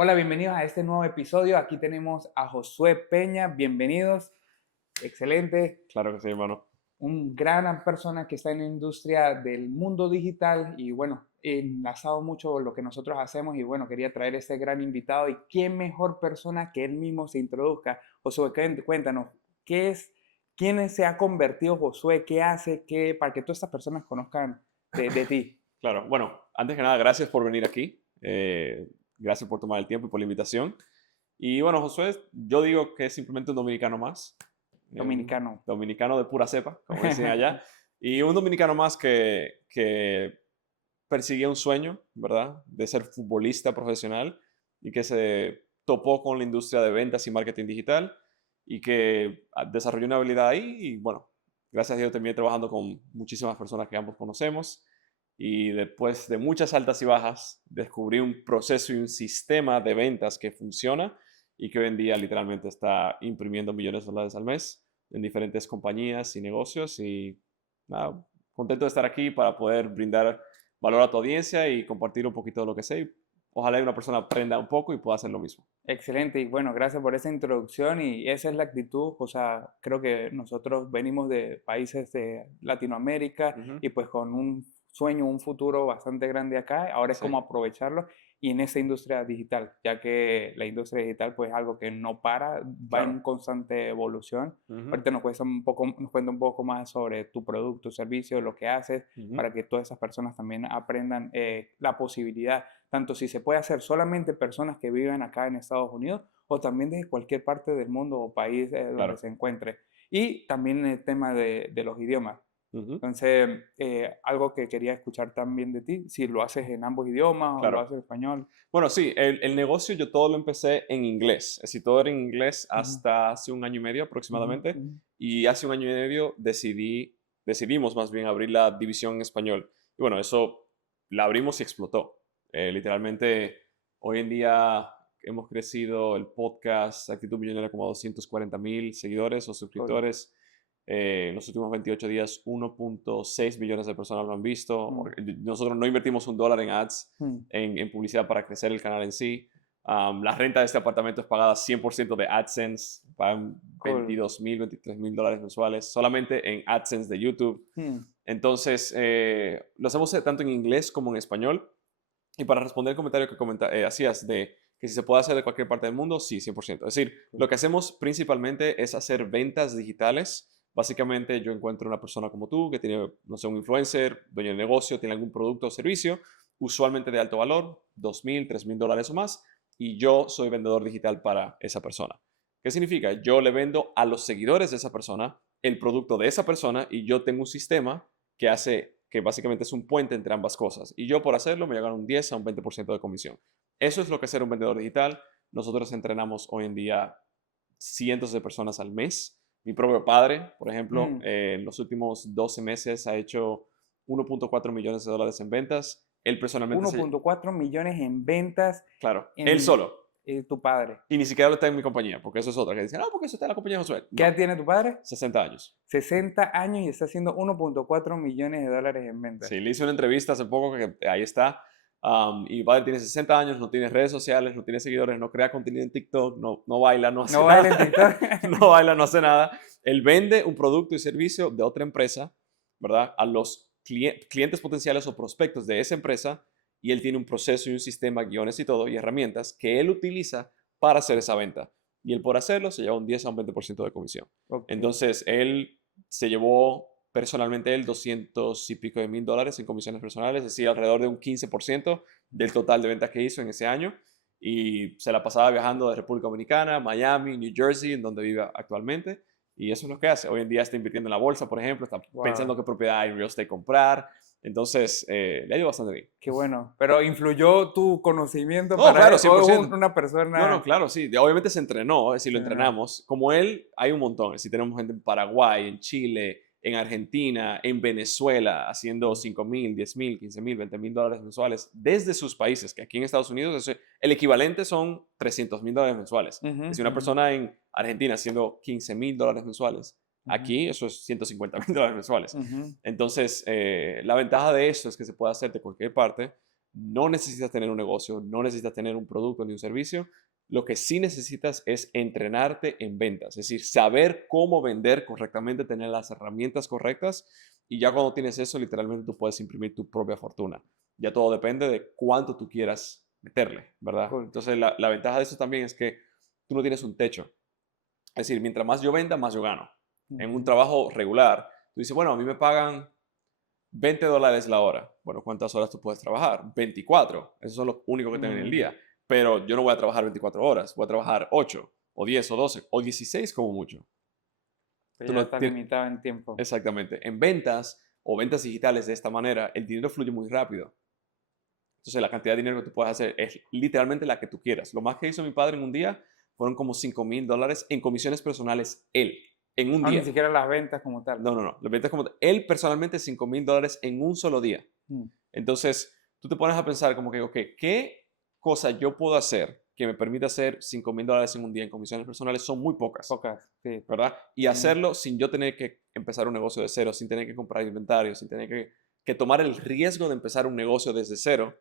Hola, bienvenidos a este nuevo episodio. Aquí tenemos a Josué Peña. Bienvenidos. Excelente. Claro que sí, hermano. Un gran persona que está en la industria del mundo digital y bueno, enlazado mucho lo que nosotros hacemos y bueno, quería traer este gran invitado y qué mejor persona que él mismo se introduzca. Josué, cuéntanos, ¿qué es, quién se ha convertido Josué? ¿Qué hace? ¿Qué, para que todas estas personas conozcan de ti? Claro, bueno, antes que nada, gracias por venir aquí. Gracias por tomar el tiempo y por la invitación. Y bueno, Josué, yo digo que es simplemente un dominicano más, un Dominicano. dominicano de pura cepa, como decían allá, y un dominicano más que perseguía un sueño, ¿verdad? De ser futbolista profesional y que se topó con la industria de ventas y marketing digital y que desarrolló una habilidad ahí y bueno, gracias a Dios terminé trabajando con muchísimas personas que ambos conocemos y después de muchas altas y bajas descubrí un proceso y un sistema de ventas que funciona y que hoy en día literalmente está imprimiendo millones de dólares al mes en diferentes compañías y negocios y nada, contento de estar aquí para poder brindar valor a tu audiencia y compartir un poquito de lo que sé. Y ojalá una persona aprenda un poco y pueda hacer lo mismo. Excelente, y bueno, gracias por esa introducción y esa es la actitud, o sea, creo que nosotros venimos de países de Latinoamérica Ujú. y pues con un sueño, un futuro bastante grande acá, ahora es Sí, como aprovecharlo y en esa industria digital, ya que la industria digital pues es algo que no para, va claro. en constante evolución. Ujú, Ahorita nos cuenta un poco más sobre tu producto, servicio, lo que haces, ujú, para que todas esas personas también aprendan la posibilidad tanto si se puede hacer solamente personas que viven acá en Estados Unidos o también desde cualquier parte del mundo o país donde claro. se encuentre. Y también el tema de los idiomas. Ujú, Entonces, algo que quería escuchar también de ti, si lo haces en ambos idiomas o lo claro. haces en español. Bueno, sí, el negocio yo todo lo empecé en inglés. Es decir, todo era en inglés Ujú, hasta hace un año y medio ujú, aproximadamente. ujú. Y hace un año y medio decidimos más bien abrir la división en español. Y bueno, eso la abrimos y explotó. Literalmente, hoy en día hemos crecido el podcast Actitud Millonaria como a 240,000 seguidores o Cool. suscriptores. En los últimos 28 días, 1.6 millones de personas lo han visto. Mm, Nosotros no invertimos un dólar en ads mm, en publicidad para crecer el canal en sí. La renta de este apartamento es pagada 100% de AdSense, pagan cool. 22,000, 23,000 dólares mensuales solamente en AdSense de YouTube. Mm, Entonces, lo hacemos tanto en inglés como en español. Y para responder el comentario que hacías de que si se puede hacer de cualquier parte del mundo, sí, 100%. Es decir, cool. lo que hacemos principalmente es hacer ventas digitales. Básicamente, yo encuentro una persona como tú que tiene, no sé, un influencer, dueño de negocio, tiene algún producto o servicio, usualmente de alto valor, 2,000, 3,000 dólares o más, y yo soy vendedor digital para esa persona. ¿Qué significa? Yo le vendo a los seguidores de esa persona el producto de esa persona y yo tengo un sistema que hace que básicamente es un puente entre ambas cosas. Y yo por hacerlo me llegan un 10 a un 20% de comisión. Eso es lo que es ser un vendedor digital. Nosotros entrenamos hoy en día cientos de personas al mes. Mi propio padre, por ejemplo, Mm, en los últimos 12 meses ha hecho 1.4 millones de dólares en ventas. Él personalmente se... 1.4 millones en ventas Claro, él en solo. tu padre. Y ni siquiera lo está en mi compañía, porque eso es otra. Que dicen, no, porque eso está en la compañía de Josué. ¿Qué No, edad tiene tu padre? 60 años. 60 años y está haciendo 1.4 millones de dólares en ventas. Sí, le hice una entrevista hace poco que ahí está. Y mi padre tiene 60 años, no tiene redes sociales, no tiene seguidores, no crea contenido en TikTok, no baila, no hace No nada. baila en TikTok. No baila, no hace nada. Él vende un producto y servicio de otra empresa, ¿verdad? A los clientes potenciales o prospectos de esa empresa y él tiene un proceso y un sistema, guiones y todo, y herramientas que él utiliza para hacer esa venta. Y él por hacerlo se lleva un 10 a un 20% de comisión. Ok. Entonces, él se llevó personalmente él 200 y pico de mil dólares en comisiones personales, es decir, alrededor de un 15% del total de ventas que hizo en ese año. Y se la pasaba viajando de República Dominicana, Miami, New Jersey, en donde vive actualmente. Y eso es lo que hace. Hoy en día está invirtiendo en la bolsa, por ejemplo, está Wow. pensando qué propiedad en real estate comprar. Entonces, le ha ido bastante bien. Qué bueno. Pero influyó tu conocimiento No, para claro, él o es 100%. una No, no, persona. claro, sí. Obviamente se entrenó, si lo No. entrenamos. Como él, hay un montón. Si tenemos gente en Paraguay, en Chile, en Argentina, en Venezuela, haciendo 5,000, 10,000, 15,000, 20,000 dólares mensuales desde sus países, que aquí en Estados Unidos el equivalente son 300,000 dólares mensuales. Ujú, Es decir, una ujú, persona en Argentina haciendo 15,000 dólares mensuales, ujú, aquí eso es 150,000 dólares mensuales. ujú. Entonces, la ventaja de eso es que se puede hacer de cualquier parte no necesitas tener un negocio, no necesitas tener un producto ni un servicio. Lo que sí necesitas es entrenarte en ventas, es decir, saber cómo vender correctamente, tener las herramientas correctas y ya cuando tienes eso, literalmente tú puedes imprimir tu propia fortuna. Ya todo depende de cuánto tú quieras meterle, ¿verdad? Cool. Entonces, la ventaja de eso también es que tú no tienes un techo. Es decir, mientras más yo venda, más yo gano. En un Ujú. trabajo regular, tú dices, bueno, a mí me pagan $20 la hora. Bueno, ¿cuántas horas tú puedes trabajar? 24. Eso es lo único que tengo en el Mm, día. Pero yo no voy a trabajar 24 horas. Voy a trabajar 8 o 10 o 12 o 16 como mucho. pues Tú ya no está tienes... limitado en tiempo. Exactamente. En ventas o ventas digitales de esta manera, el dinero fluye muy rápido. Entonces, la cantidad de dinero que tú puedes hacer es literalmente la que tú quieras. Lo más que hizo mi padre en un día fueron como $5,000 en comisiones personales él, en un No, ni día. siquiera las ventas como tal. No, no, no. Lo ventas como él personalmente $5,000 en un solo día. Mm, Entonces, tú te pones a pensar como que, ok, ¿qué cosa yo puedo hacer que me permita hacer $5,000 en un día en comisiones personales? Son muy pocas, Pocas, sí. ¿verdad? Y Mm, hacerlo sin yo tener que empezar un negocio de cero, sin tener que comprar inventario, sin tener que tomar el riesgo de empezar un negocio desde cero,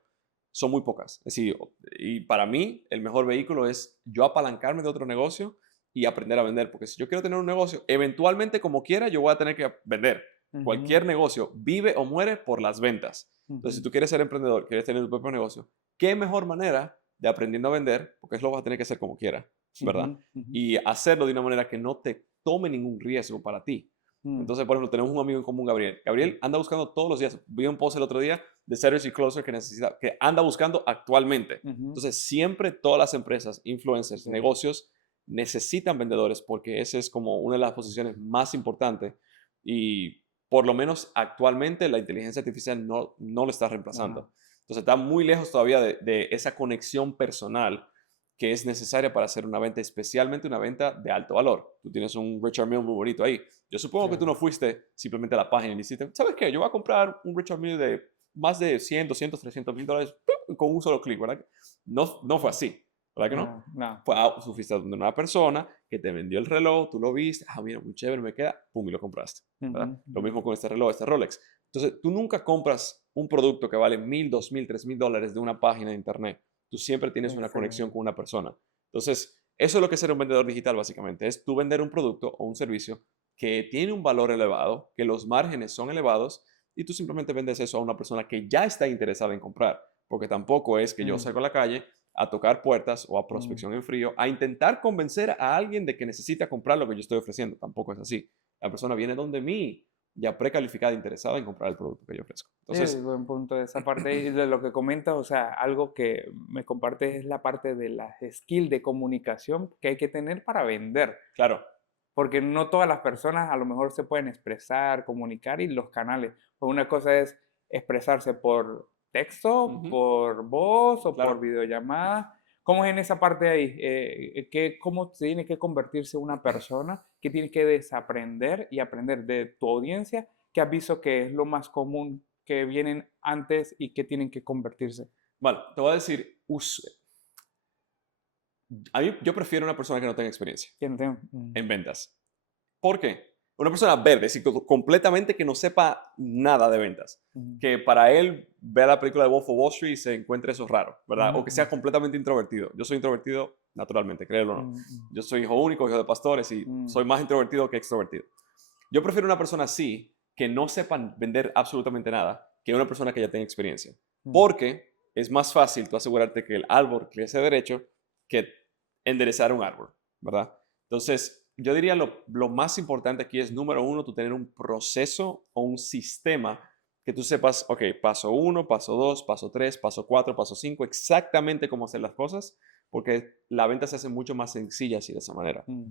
son muy pocas. Es decir, y para mí, el mejor vehículo es yo apalancarme de otro negocio y aprender a vender. Porque si yo quiero tener un negocio, eventualmente, como quiera, yo voy a tener que vender. ujú, Cualquier negocio vive o muere por las ventas. Entonces, si ujú. tú quieres ser emprendedor, quieres tener tu propio negocio, ¿qué mejor manera de aprendiendo a vender? Porque eso lo vas a tener que hacer como quiera, ¿verdad? Ujú, ujú, Y hacerlo de una manera que no te tome ningún riesgo para ti. mm, Entonces, por ejemplo, tenemos un amigo en común, Gabriel. Gabriel anda buscando todos los días. Vi un post el otro día de sellers y closer que anda buscando actualmente. ujú, Entonces, siempre todas las empresas, influencers, sí, negocios necesitan vendedores porque esa es como una de las posiciones más importantes y por lo menos actualmente la inteligencia artificial no lo está no, reemplazando. Entonces, está muy lejos todavía de esa conexión personal que es necesaria para hacer una venta, especialmente una venta de alto valor. Tú tienes un Richard Mille muy bonito ahí. Yo supongo sí, que tú no fuiste simplemente a la página y dijiste, ¿sabes qué? Yo voy a comprar un Richard Mille de más de 100, 200, $300,000 ¡pum! Con un solo clic, ¿verdad? No, no fue así, ¿verdad que no? no, no, Tú fuiste donde una persona que te vendió el reloj, tú lo viste, mira, muy chévere, me queda, pum, y lo compraste, ¿verdad? ujú, Lo ujú, mismo con este reloj, este Rolex. Entonces, tú nunca compras un producto que vale 1,000, 2,000, $3,000 de una página de internet. Tú siempre tienes una conexión excelente. con una persona. Entonces, eso es lo que es ser un vendedor digital, básicamente. Es tú vender un producto o un servicio que tiene un valor elevado, que los márgenes son elevados y tú simplemente vendes eso a una persona que ya está interesada en comprar. Porque tampoco es que yo Mm, salgo a la calle a tocar puertas o a mm, prospección en frío, a intentar convencer a alguien de que necesita comprar lo que yo estoy ofreciendo. Tampoco es así. La persona viene donde mí ya precalificada, interesada en comprar el producto que yo ofrezco. sí, Entonces, buen punto de esa parte y de lo que comentas, o sea, algo que me compartes es la parte de las skills de comunicación que hay que tener para vender. claro, Porque no todas las personas a lo mejor se pueden expresar, comunicar y los canales. Pues una cosa es expresarse por texto, ujú, por voz o por claro. videollamada. ¿Cómo es en esa parte ahí? ¿Cómo tiene que convertirse una persona que tiene que desaprender y aprender de tu audiencia que has visto que es lo más común que vienen antes y que tienen que convertirse? Bueno, te voy a decir, yo prefiero una persona que no tenga experiencia Que no tengan- en ventas. ¿Por qué? Una persona verde, es decir, completamente que no sepa nada de ventas. mm, Que para él vea la película de Wolf of Wall Street y se encuentre eso raro, ¿verdad? mm, O que sea completamente introvertido. Yo soy introvertido naturalmente, créelo o no. mm, mm, Yo soy hijo único, hijo de pastores y mm, soy más introvertido que extrovertido. Yo prefiero una persona así, que no sepa vender absolutamente nada, que una persona que ya tenga experiencia. mm, Porque es más fácil tú asegurarte que el árbol crece derecho que enderezar un árbol, ¿verdad? Entonces, yo diría lo más importante aquí es, número uno, tú tener un proceso o un sistema que tú sepas, ok, paso uno, paso dos, paso tres, paso cuatro, paso cinco, exactamente cómo hacer las cosas, porque la venta se hace mucho más sencilla así de esa manera. mm,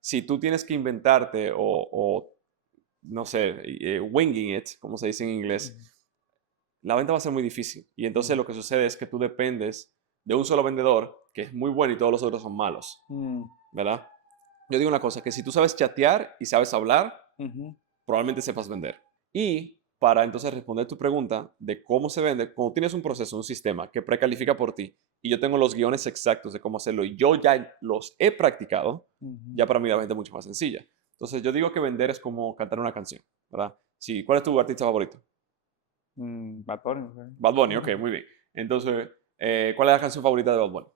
Si tú tienes que inventarte no sé, winging it, como se dice en inglés, mm, la venta va a ser muy difícil. Y entonces mm, lo que sucede es que tú dependes de un solo vendedor, que es muy bueno y todos los otros son malos, mm. ¿verdad? Yo digo una cosa, que si tú sabes chatear y sabes hablar, Ujú, probablemente sepas vender. Y para entonces responder tu pregunta de cómo se vende, cuando tienes un proceso, un sistema que precalifica por ti y yo tengo los guiones exactos de cómo hacerlo y yo ya los he practicado, ujú. ya para mí la venta es mucho más sencilla. Entonces yo digo que vender es como cantar una canción, ¿verdad? Sí, ¿cuál es tu artista favorito? Bad Bunny, ¿verdad? Bad Bunny, ok, muy bien. Entonces, ¿cuál es la canción favorita de Bad Bunny?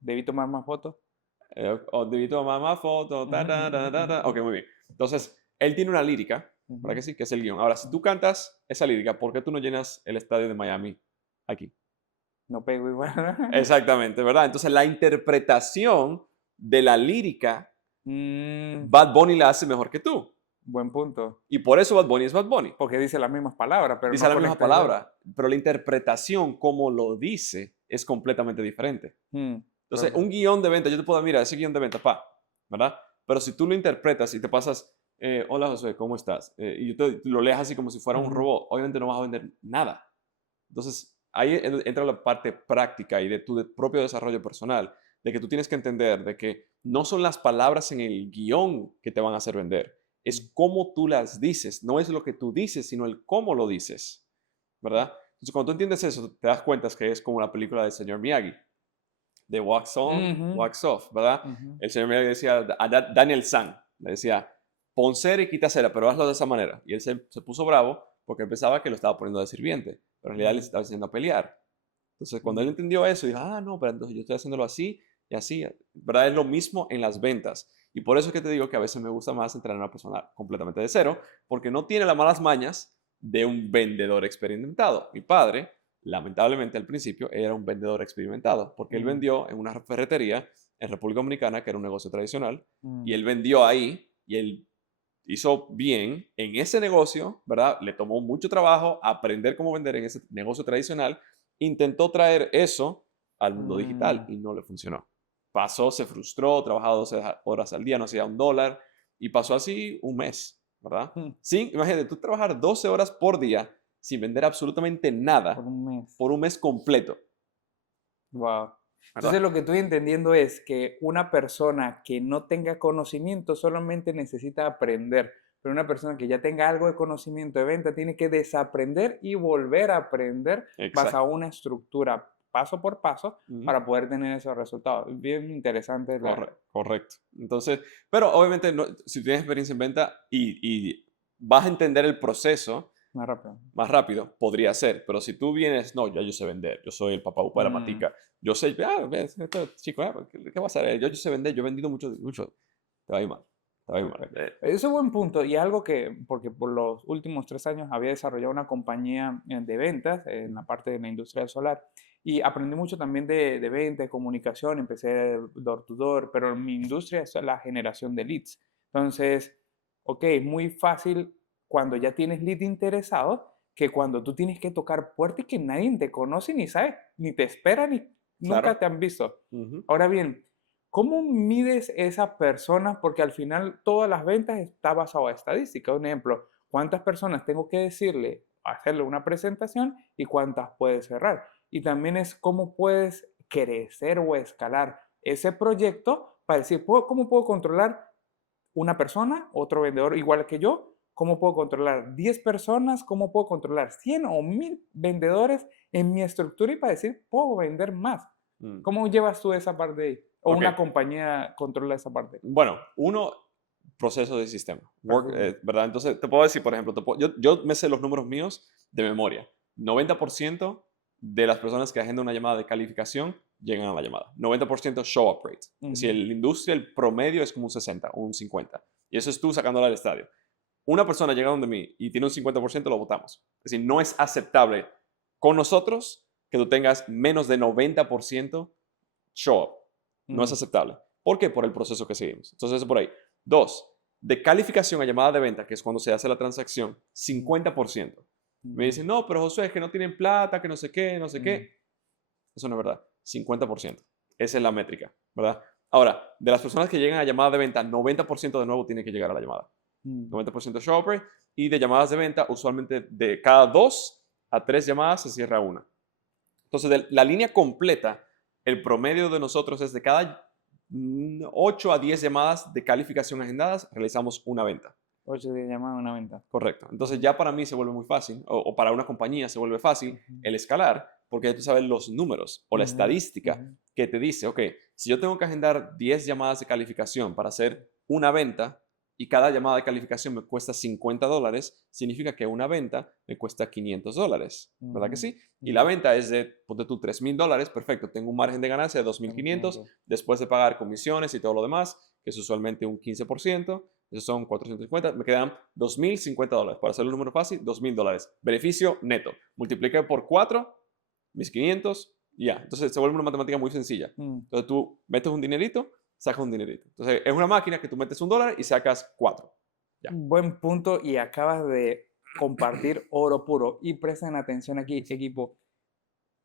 ¿Debí tomar más fotos? Debí tomar más fotos, ta, Ujú, ta, ujú, ta, ta, ujú, ta. Ok, muy bien. Entonces, él tiene una lírica, ¿verdad ujú, que sí? Que es el guión. Ahora, si tú cantas esa lírica, ¿por qué tú no llenas el estadio de Miami aquí? no pego igual. Exactamente, ¿verdad? Entonces, la interpretación de la lírica, Mm, Bad Bunny la hace mejor que tú. buen punto. Y por eso Bad Bunny es Bad Bunny. Porque dice las mismas palabras, pero Dice no la misma conecta igual. palabra, pero la interpretación, como lo dice, es completamente diferente. Entonces, Claro. un guión de venta, yo te puedo mira, ese guión de venta, ¿verdad? Pero si tú lo interpretas y te pasas, hola José, ¿cómo estás? Y lo lees así como si fuera un Ujú, robot, obviamente no vas a vender nada. Entonces, ahí entra la parte práctica y de tu propio desarrollo personal, de que tú tienes que entender de que no son las palabras en el guión que te van a hacer vender, mm, es cómo tú las dices, no es lo que tú dices, sino el cómo lo dices, ¿verdad? Entonces, cuando tú entiendes eso, te das cuenta que es como la película del señor Miyagi, de Wax On, ujú, Wax Off, ¿verdad? ujú, El señor Miyagi decía a Daniel San, le decía, pon cera y quita cera, pero hazlo de esa manera. Y él se puso bravo porque pensaba que lo estaba poniendo de sirviente, pero en realidad le mm, estaba haciendo a pelear. Entonces, cuando él mm, entendió eso, dijo, ah, no, pero entonces yo estoy haciéndolo así y así, ¿verdad? Es lo mismo en las ventas. Y por eso es que te digo que a veces me gusta más entrenar a una persona completamente de cero, porque no tiene las malas mañas de un vendedor experimentado. Mi padre, lamentablemente al principio, era un vendedor experimentado, porque él mm, vendió en una ferretería en República Dominicana, que era un negocio tradicional, y mm, él vendió ahí y él hizo bien en ese negocio, ¿verdad? Le tomó mucho trabajo aprender cómo vender en ese negocio tradicional. Intentó traer eso al mundo digital mm, y no le funcionó. Pasó, se frustró, trabajaba 12 horas al día, no hacía $1 y pasó así un mes, ¿verdad? mm, Sí, imagínate, tú trabajar 12 horas por día sin vender absolutamente por nada un mes. por un mes completo, Wow. Entonces ¿verdad? lo que estoy entendiendo es que una persona que no tenga conocimiento solamente necesita aprender, pero una persona que ya tenga algo de conocimiento de venta tiene que desaprender y volver a aprender basado Exacto. en una estructura paso por paso Ujú. para poder tener esos resultados. Bien interesante Correcto. Entonces, pero obviamente si tienes experiencia en venta y vas a entender el proceso más rápido. más rápido, podría ser. Pero si tú vienes, no, ya yo sé vender, yo soy el papá upa de la Mm. matica, yo sé, ves, chico, ¿qué va a hacer? Yo sé vender, yo he vendido mucho, mucho. Te va a ir mal, te va a ir mal. Eso es buen punto y algo que, porque por los últimos 3 años había desarrollado una compañía de ventas en la parte de la industria solar y aprendí mucho también de venta, de comunicación, empecé door to door, pero mi industria es la generación de leads. Entonces, ok, es muy fácil cuando ya tienes lead interesado que cuando tú tienes que tocar puertas y que nadie te conoce ni sabe, ni te espera, ni nunca Claro. te han visto. Ujú. Ahora bien, ¿cómo mides esa persona? Porque al final todas las ventas está basado en estadística. Un ejemplo, ¿cuántas personas tengo que decirle, hacerle una presentación y cuántas puedes cerrar? Y también es cómo puedes crecer o escalar ese proyecto para decir, ¿cómo puedo controlar una persona, otro vendedor igual que yo? ¿Cómo puedo controlar 10 personas? ¿Cómo puedo controlar 100 o 1000 vendedores en mi estructura y para decir, puedo vender más? Mm. ¿Cómo llevas tú esa parte ahí? ¿O Ok, una compañía controla esa parte? bueno, uno, proceso de sistema, Perfecto. ¿verdad? Entonces, te puedo decir, por ejemplo, yo me sé los números míos de memoria. 90% de las personas que agendan una llamada de calificación llegan a la llamada. 90% show up rate. Es decir, Ujú, en la industria el promedio es como un 60 o un 50. Y eso es tú sacándola del estadio. Una persona llega donde mí y tiene un 50%, lo votamos. Es decir, no es aceptable con nosotros que tú tengas menos de 90% show up. No es mm, aceptable. ¿Por qué? Por el proceso que seguimos. Entonces, eso por ahí. Dos, de calificación a llamada de venta, que es cuando se hace la transacción, mm, 50%. Me ujú, dicen, no, pero Josué, es que no tienen plata, que no sé qué, no sé mm, qué. Eso no es verdad. 50%. Esa es la métrica, ¿verdad? Ahora, de las personas que llegan a llamada de venta, 90% de nuevo tiene que llegar a la llamada. mm, 90% shopper. Y de llamadas de venta, usualmente de cada 2 a 3 llamadas se cierra una. Entonces, de la línea completa, el promedio de nosotros es de cada 8 a 10 llamadas de calificación agendadas, realizamos una venta. 8 de llamada, una venta. Correcto. Entonces Ujú, ya para mí se vuelve muy fácil, o para una compañía se vuelve fácil ujú, el escalar, porque ya tú sabes los números o la ujú, estadística ujú, que te dice, ok, si yo tengo que agendar 10 llamadas de calificación para hacer una venta, y cada llamada de calificación me cuesta $50, significa que una venta me cuesta $500, ¿verdad que Ujú, sí? Y la ujú. venta es de, ponte tú, $3,000, perfecto, tengo un margen de ganancia de 2,500 2.500. después de pagar comisiones y todo lo demás, que es usualmente un 15%, esos son 450, me quedan $2,050. Para hacer un número fácil, $2,000. Beneficio neto. Multipliqué por 4, mis 500, y ya. Entonces se vuelve una matemática muy sencilla. Mm. Entonces tú metes un dinerito, sacas un dinerito. Entonces es una máquina que tú metes $1 y sacas 4. Ya. Buen punto y acabas de compartir oro puro. Y presten atención aquí, equipo.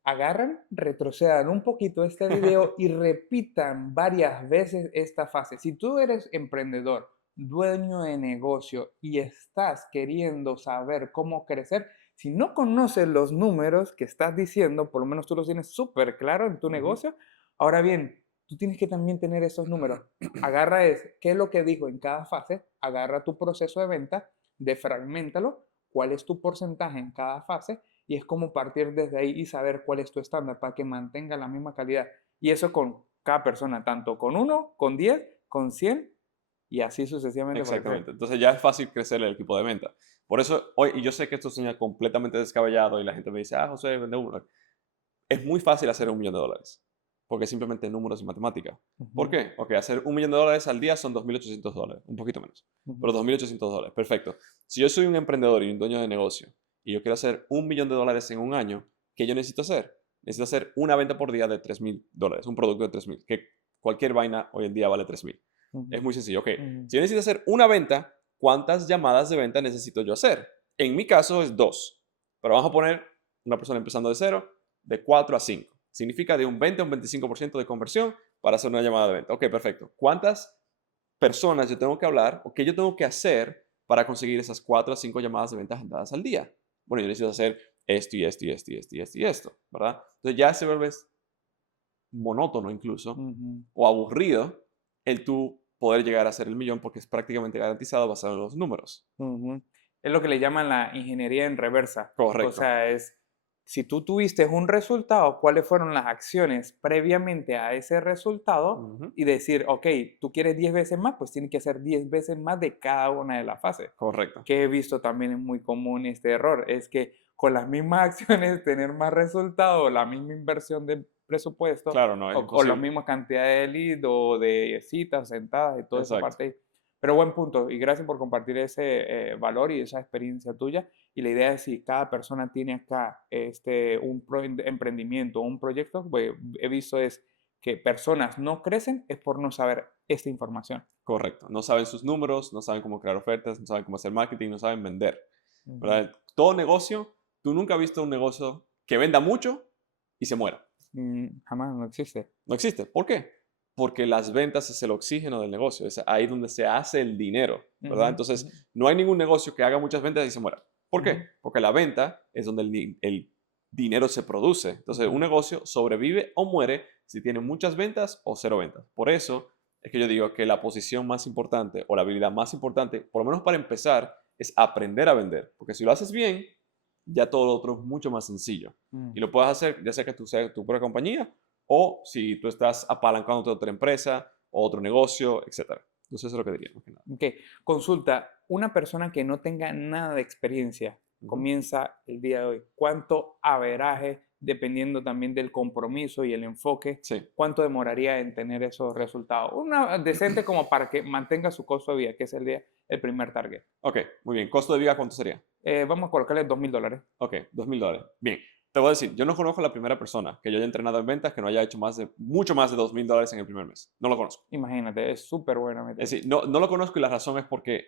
Agarran, retrocedan un poquito este video y repitan varias veces esta fase. Si tú eres emprendedor, dueño de negocio y estás queriendo saber cómo crecer, si no conoces los números que estás diciendo, por lo menos tú los tienes súper claro en tu Ujú. negocio, ahora bien, tú tienes que también tener esos números. Agarra qué es lo que dijo en cada fase, agarra tu proceso de venta, defragméntalo, cuál es tu porcentaje en cada fase y es como partir desde ahí y saber cuál es tu estándar para que mantenga la misma calidad. Y eso con cada persona, tanto con 1, con 10, con 100 y así sucesivamente para crecer. Exactamente. Entonces ya es fácil crecer el equipo de venta. Por eso hoy, y yo sé que esto suena completamente descabellado y la gente me dice, José, vende uno. Es muy fácil hacer $1,000,000 porque es simplemente números y matemática. ¿Por Ujú, qué? Ok, hacer $1,000,000 al día son $2,800, un poquito menos, pero ujú, $2,800, perfecto. Si yo soy un emprendedor y un dueño de negocio y yo quiero hacer $1,000,000 en un año, ¿qué yo necesito hacer? Necesito hacer una venta por día de $3,000, un producto de 3,000, que cualquier vaina hoy en día vale 3,000. Es ujú, muy sencillo. Ok, ujú, si yo necesito hacer una venta, ¿cuántas llamadas de venta necesito yo hacer? En mi caso es 2, pero vamos a poner una persona empezando de cero, de 4 a 5. Significa de un 20 a un 25% de conversión para hacer una llamada de venta. Ok, perfecto. ¿Cuántas personas yo tengo que hablar o qué yo tengo que hacer para conseguir esas 4 a 5 llamadas de venta agendadas al día? Bueno, yo necesito hacer esto y esto y esto y esto y esto y esto, ¿verdad? Entonces ya se vuelve monótono incluso ujú, o aburrido el tú poder llegar a hacer el millón porque es prácticamente garantizado basado en los números. ujú. Es lo que le llaman la ingeniería en reversa. O Correcto. sea, es si tú tuviste un resultado, cuáles fueron las acciones previamente a ese resultado Ujú. y decir, ok, tú quieres 10 veces más, pues tiene que hacer 10 veces más de cada una de las fases. Correcto. Que he visto también es muy común este error, es que con las mismas acciones tener más resultados, la misma inversión de presupuesto Claro, no, es o la imposible. misma cantidad de lead o de citas, sentadas y toda esa Exacto. parte ahí. Pero buen punto y gracias por compartir ese valor y esa experiencia tuya. Y la idea es si cada persona tiene acá emprendimiento, un proyecto, pues he visto es que personas no crecen es por no saber esta información. Correcto. No saben sus números, no saben cómo crear ofertas, no saben cómo hacer marketing, no saben vender. Ujú. ¿Verdad? Todo negocio, tú nunca has visto un negocio que venda mucho y se muera. Jamás no existe. No existe. ¿Por qué? Porque las ventas es el oxígeno del negocio. Es ahí donde se hace el dinero. ¿Verdad? Ujú, Entonces, ujú, no hay ningún negocio que haga muchas ventas y se muera. ¿Por qué? ujú, Porque la venta es donde el dinero se produce. Entonces, un ujú, negocio sobrevive o muere si tiene muchas ventas o cero ventas. Por eso es que yo digo que la posición más importante o la habilidad más importante, por lo menos para empezar, es aprender a vender. Porque si lo haces bien, ya todo lo otro es mucho más sencillo. mm. Y lo puedes hacer ya sea que tú seas tu propia compañía o si tú estás apalancándote de otra empresa o otro negocio, etcétera. Entonces eso es lo que diría, más que nada. Ok, consulta, una persona que no tenga nada de experiencia Ujú. comienza el día de hoy. ¿Cuánto averaje, dependiendo también del compromiso y el enfoque, Sí. cuánto demoraría en tener esos resultados? Una decente como para que mantenga su costo de vida, que es el primer target. Ok, muy bien. ¿Costo de vida cuánto sería? Vamos a colocarle $2.000. Ok, $2,000. Bien. Te voy a decir, yo no conozco a la primera persona que yo haya entrenado en ventas que no haya hecho mucho más de $2,000 en el primer mes. No lo conozco. Imagínate, es súper buena Es método. decir, no lo conozco y la razón es porque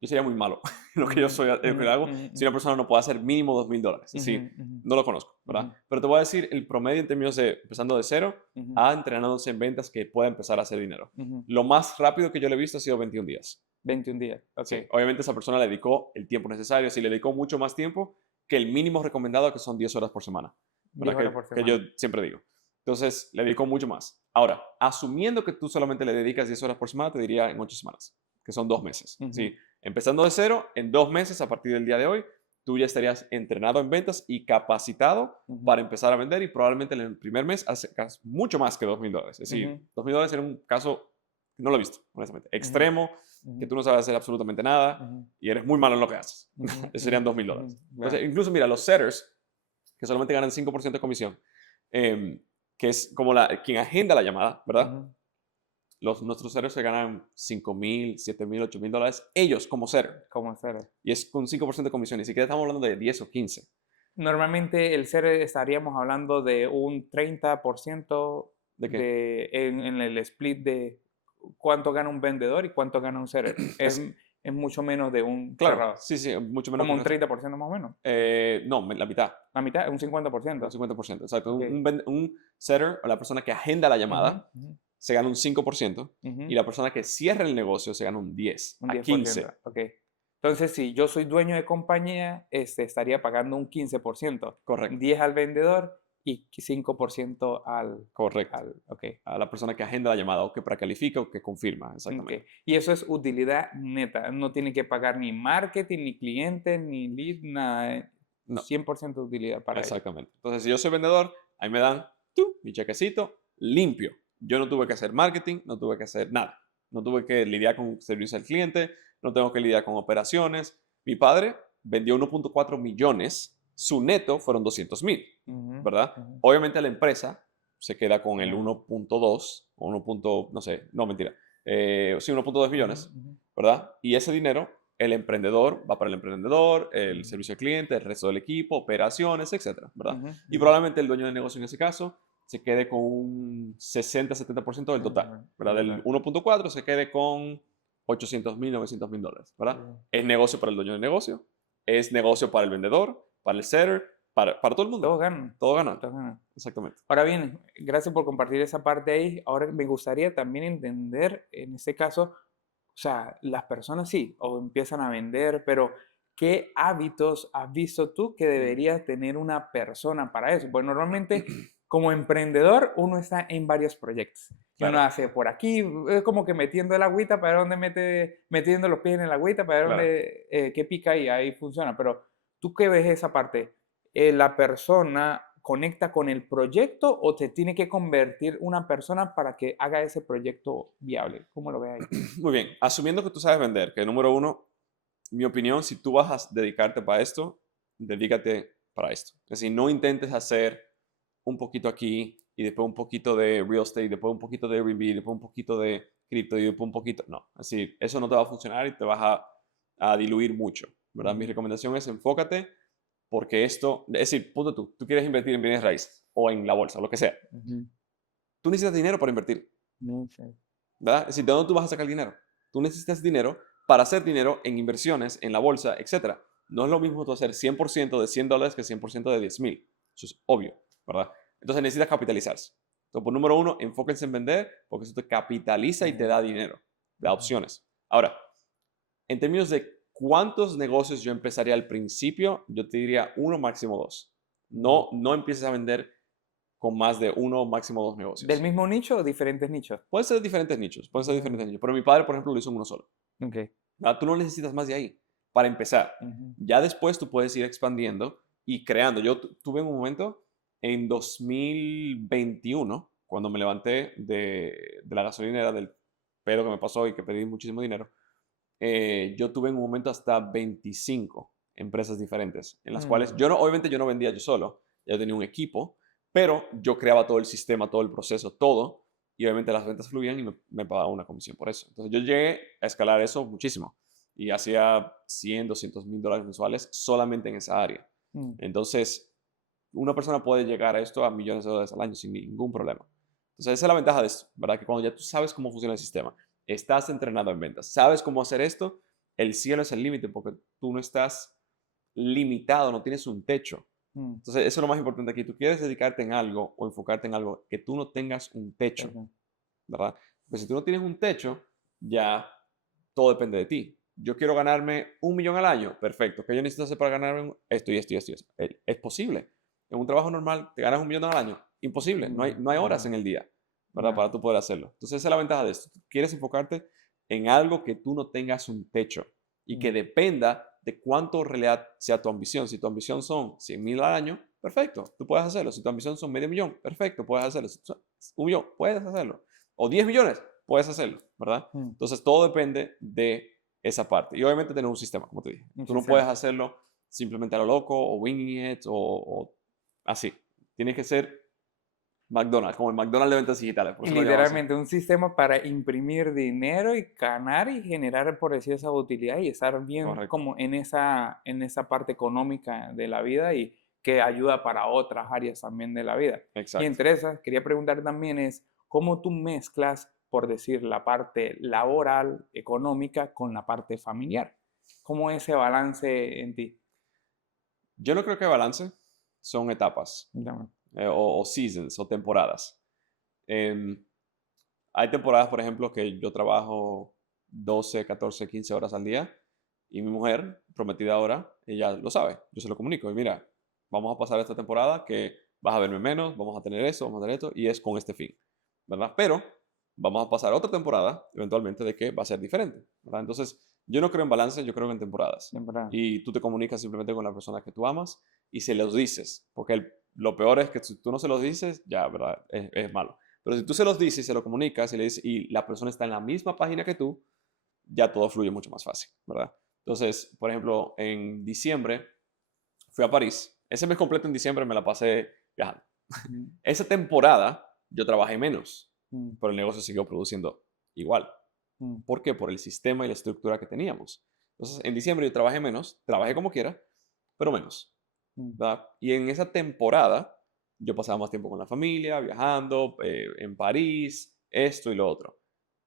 yo sería muy malo en lo que yo Ujú, soy, en lo que ujú, hago, ujú, si una ujú, persona no puede hacer mínimo $2,000. Es ujú, decir, ujú, no lo conozco, ujú, ¿verdad? Pero te voy a decir el promedio en términos de empezando de cero ujú, a entrenándose en ventas que pueda empezar a hacer dinero. ujú. Lo más rápido que yo le he visto ha sido 21 días. 21 días, ok. Sí, obviamente esa persona le dedicó el tiempo necesario, si le dedicó mucho más tiempo que el mínimo recomendado que son 10 horas por semana, 10 ¿verdad? horas por Que yo semana. siempre digo. Entonces, le dedicó mucho más. Ahora, asumiendo que tú solamente le dedicas 10 horas por semana, te diría en 8 semanas, que son 2 meses. Ujú, Sí, empezando de cero, en 2 meses, a partir del día de hoy, tú ya estarías entrenado en ventas y capacitado ujú, para empezar a vender y probablemente en el primer mes hagas mucho más que $2,000. Es decir, ujú, $2,000 en un caso no lo he visto, honestamente. Extremo, que tú no sabes hacer absolutamente nada y eres muy malo en lo que haces. Eso serían $2,000. Entonces, incluso mira, los setters, que solamente ganan 5% de comisión, que es como quien agenda la llamada, ¿verdad? Nuestros setters se ganan $5,000, $7,000, $8,000 ellos como setter. Como setter. Y es con 5% de comisión. Ni siquiera estamos hablando de 10 o 15. Normalmente el setter estaríamos hablando de un 30% ¿De qué? en el split de cuánto gana un vendedor y cuánto gana un setter. Es mucho menos de un Claro, cerrado. sí, mucho menos Como que un 30% más o menos. no, la mitad. La mitad, un Un 50%. 50%. Exacto. Ok. Un setter o la persona que agenda la llamada se gana un 5% y Ujú. la persona que cierra el negocio se gana un 10 Un a 10%. 15. Ok. Entonces, si yo soy dueño de compañía, estaría pagando un 15%. Correcto. 10 al vendedor y 5% Correcto. ok. A la persona que agenda la llamada o que precalifica o que confirma. Ok. Exactamente. Y eso es utilidad neta. No tiene que pagar ni marketing, ni clientes, ni lead, nada. No, 100% de utilidad para ellos. exactamente. Entonces, si yo soy vendedor, ahí me dan mi chequecito limpio. Yo no tuve que hacer marketing, no tuve que hacer nada. No tuve que lidiar con servicio al cliente, no tengo que lidiar con operaciones. Mi padre vendió 1.4 millones, su neto fueron 200,000, Ujú, ¿verdad? ujú. Obviamente la empresa se queda con el Ah, 1.2 o 1. No sé, no mentira. Sí, 1.2 ujú, millones, ujú. ¿verdad? Y ese dinero, el emprendedor va para el emprendedor, el Ujú, servicio al cliente, el resto del equipo, operaciones, etcétera, ¿verdad? ujú, Y ujú. probablemente el dueño del negocio en ese caso se quede con un 60-70% del total, ¿verdad? Del 1.4 se quede con 800,000, $900,000, ¿verdad? Ujú. Es negocio para el dueño del negocio, es negocio para el vendedor, para el setter, para todo el mundo. Todos ganan. Todo ganan. Todos ganan. Exactamente. Ahora bien, gracias por compartir esa parte ahí. Ahora me gustaría también entender, en este caso, o sea, las personas sí, o empiezan a vender, pero ¿qué hábitos has visto tú que Mm. debería tener una persona para eso? Pues normalmente como emprendedor uno está en varios proyectos. Y uno Claro, hace por aquí, es como que metiendo el agüita para ver dónde metiendo los pies en el agüita para ver claro. dónde, qué pica y ahí funciona. Pero tú qué ves esa parte, ¿la persona conecta con el proyecto o te tiene que convertir una persona para que haga ese proyecto viable? ¿Cómo lo ves ahí? Muy bien. Asumiendo que tú sabes vender, que número uno, mi opinión, si tú vas a dedicarte para esto, dedícate para esto. Es decir, no intentes hacer un poquito aquí y después un poquito de real estate, después un poquito de Airbnb, después un poquito de cripto y después un poquito. No, así, eso no te va a funcionar y te vas a diluir mucho, ¿verdad? Mi Ujú, recomendación es enfócate porque esto, es decir, punto tú quieres invertir en bienes raíces o en la bolsa, o lo que sea. ujú. Tú necesitas dinero para invertir, No sé. ¿verdad? Es decir, ¿de dónde tú vas a sacar el dinero? Tú necesitas dinero para hacer dinero en inversiones, en la bolsa, etcétera. No es lo mismo tú hacer 100% de $100 que 100% de 10,000. Eso es obvio, ¿verdad? Entonces necesitas capitalizarse. Entonces, por número uno, enfóquense en vender porque eso te capitaliza y te Ujú, da dinero, te da ujú, opciones. Ahora, en términos de cuántos negocios yo empezaría al principio, yo te diría uno, máximo dos. ujú. No empieces a vender con más de uno, máximo dos ¿Del negocios. mismo nicho o diferentes nichos? Pueden ser diferentes nichos, pueden ser diferentes Mm, nichos. Pero mi padre, por ejemplo, lo hizo en uno solo. ok. Tú no necesitas más de ahí para empezar. Ujú, Ya después tú puedes ir expandiendo y creando. Yo tuve un momento en 2021, cuando me levanté de la gasolinera del pedo que me pasó y que pedí muchísimo dinero. Yo tuve en un momento hasta 25 empresas diferentes, en las cuales mm, yo no, obviamente yo no vendía yo solo, ya tenía un equipo, pero yo creaba todo el sistema, todo el proceso, todo, y obviamente las ventas fluían y me pagaba una comisión por eso. Entonces yo llegué a escalar eso muchísimo y hacía 100, $200,000 mensuales solamente en esa área. mm, Entonces, una persona puede llegar a esto a millones de dólares al año sin ningún problema. Entonces, esa es la ventaja de esto, ¿verdad? Que cuando ya tú sabes cómo funciona el sistema, estás entrenado en ventas, sabes cómo hacer esto, el cielo es el límite porque tú no estás limitado, no tienes un techo. mm. Entonces, eso es lo más importante aquí. Tú quieres dedicarte en algo o enfocarte en algo que tú no tengas un techo, Ujú, ¿verdad? Porque si tú no tienes un techo, ya todo depende de ti. Yo quiero ganarme 1 millón al año. Perfecto. ¿Qué yo necesito hacer para ganarme esto y esto y esto y esto? Es posible. En un trabajo normal, ¿te ganas 1 millón al año? Imposible. No hay horas ujú. en el día, ¿verdad? No. Para tú poder hacerlo. Entonces, esa es la ventaja de esto. Tú quieres enfocarte en algo que tú no tengas un techo y que Mm, dependa de cuánto en realidad sea tu ambición. Si tu ambición son 100,000 al año, perfecto, tú puedes hacerlo. Si tu ambición son medio millón, perfecto, puedes hacerlo. Si 1 millón, puedes hacerlo. O 10 millones, puedes hacerlo, ¿verdad? Mm, Entonces, todo depende de esa parte. Y obviamente tener un sistema, como te dije. un Tú no sistema. puedes hacerlo simplemente a lo loco o winging it o así. Tiene que ser McDonald's, como el McDonald's de ventas digitales, por Y eso lo llamamos así. literalmente un sistema para imprimir dinero y ganar y generar, por decir, esa utilidad y estar bien Correcto. como en esa parte económica de la vida y que ayuda para otras áreas también de la vida. Y Exacto. entre esas, quería preguntar también es, ¿cómo tú mezclas, por decir, la parte laboral, económica, con la parte familiar? ¿Cómo ese balance en ti? Yo no creo que balance, son etapas Dame. o seasons o temporadas. Em, Hay temporadas, por ejemplo, que yo trabajo 12, 14, 15 horas al día y mi mujer, prometida ahora, ella lo sabe. Yo se lo comunico. Y mira, vamos a pasar esta temporada que vas a verme menos, vamos a tener eso, vamos a tener esto y es con este fin, ¿verdad? Pero vamos a pasar otra temporada eventualmente de que va a ser diferente, ¿verdad? Entonces, yo no creo en balance, yo creo en temporadas. Temprano. Y tú te comunicas simplemente con la persona que tú amas y se los dices, porque lo peor es que si tú no se los dices, ya, ¿verdad? Es malo. Pero si tú se los dices, se lo comunicas y, le dices, y la persona está en la misma página que tú, ya todo fluye mucho más fácil, ¿verdad? Entonces, por ejemplo, en diciembre fui a París. Ese mes completo en diciembre me la pasé viajando. Mm, Esa temporada yo trabajé menos, mm, pero el negocio siguió produciendo igual. mm, ¿Por qué? Por el sistema y la estructura que teníamos. Entonces, en diciembre yo trabajé menos, trabajé como quiera, pero menos, mm, ¿verdad? Y en esa temporada yo pasaba más tiempo con la familia, viajando, en París, esto y lo otro.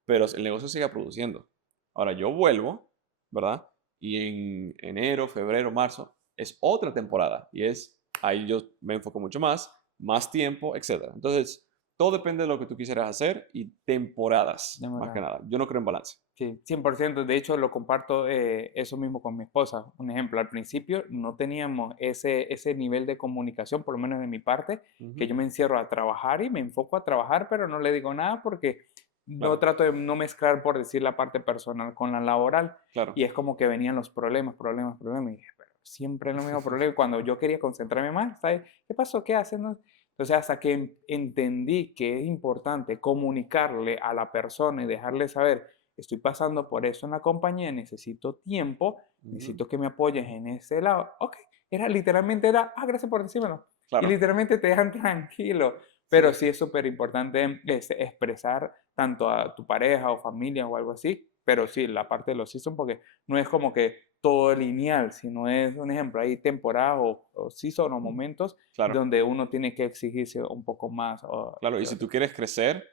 Pero el negocio sigue produciendo. Ahora yo vuelvo, ¿verdad? Y en enero, febrero, marzo es otra temporada. Y es ahí yo me enfoco mucho más tiempo, etcétera. Entonces, todo depende de lo que tú quisieras hacer y temporadas, de más que verdad. nada. Yo no creo en balance. Sí, 100%. De hecho, lo comparto eso mismo con mi esposa. Un ejemplo, al principio no teníamos ese nivel de comunicación, por lo menos de mi parte, que Ujú. yo me encierro a trabajar y me enfoco a trabajar, pero no le digo nada porque no Claro, trato de no mezclar, por decir, la parte personal con la laboral. claro, Y es como que venían los problemas, problemas, problemas. Y dije, pero siempre es lo mismo problema. Y cuando yo quería concentrarme más, ¿sabes? ¿Qué pasó? ¿Qué hacen? Entonces, hasta que entendí que es importante comunicarle a la persona y dejarle saber estoy pasando por eso en la compañía, necesito tiempo, ujú, necesito que me apoyes en ese lado. Ok, literalmente era, gracias por decírmelo. Y claro, literalmente te dejan tranquilo. Pero sí, sí es súper importante expresar tanto a tu pareja o familia o algo así. Pero sí, la parte de los seasons, porque no es como que todo lineal, sino es un ejemplo. Hay temporadas o seasons o momentos claro, donde uno tiene que exigirse un poco más claro. Y que si tú otros. quieres crecer,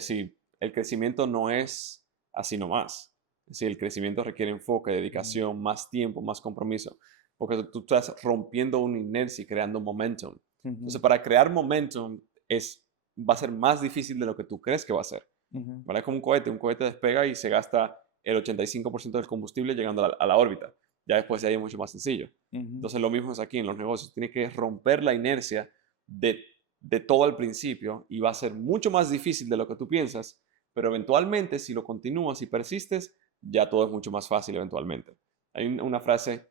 si el crecimiento no es así nomás. Si el crecimiento requiere enfoque, Ujú, dedicación, más tiempo, más compromiso, porque tú estás rompiendo una inercia y creando momentum. ujú, Entonces, para crear momentum va a ser más difícil de lo que tú crees que va a ser. ujú, ¿Verdad? Es como un cohete despega y se gasta el 85% del combustible llegando a la órbita. Ya después de ahí es mucho más sencillo. ujú, Entonces, lo mismo es aquí en los negocios. Tiene que romper la inercia de, de todo al principio y va a ser mucho más difícil de lo que tú piensas, pero eventualmente, si lo continúas y persistes, ya todo es mucho más fácil eventualmente. Hay una frase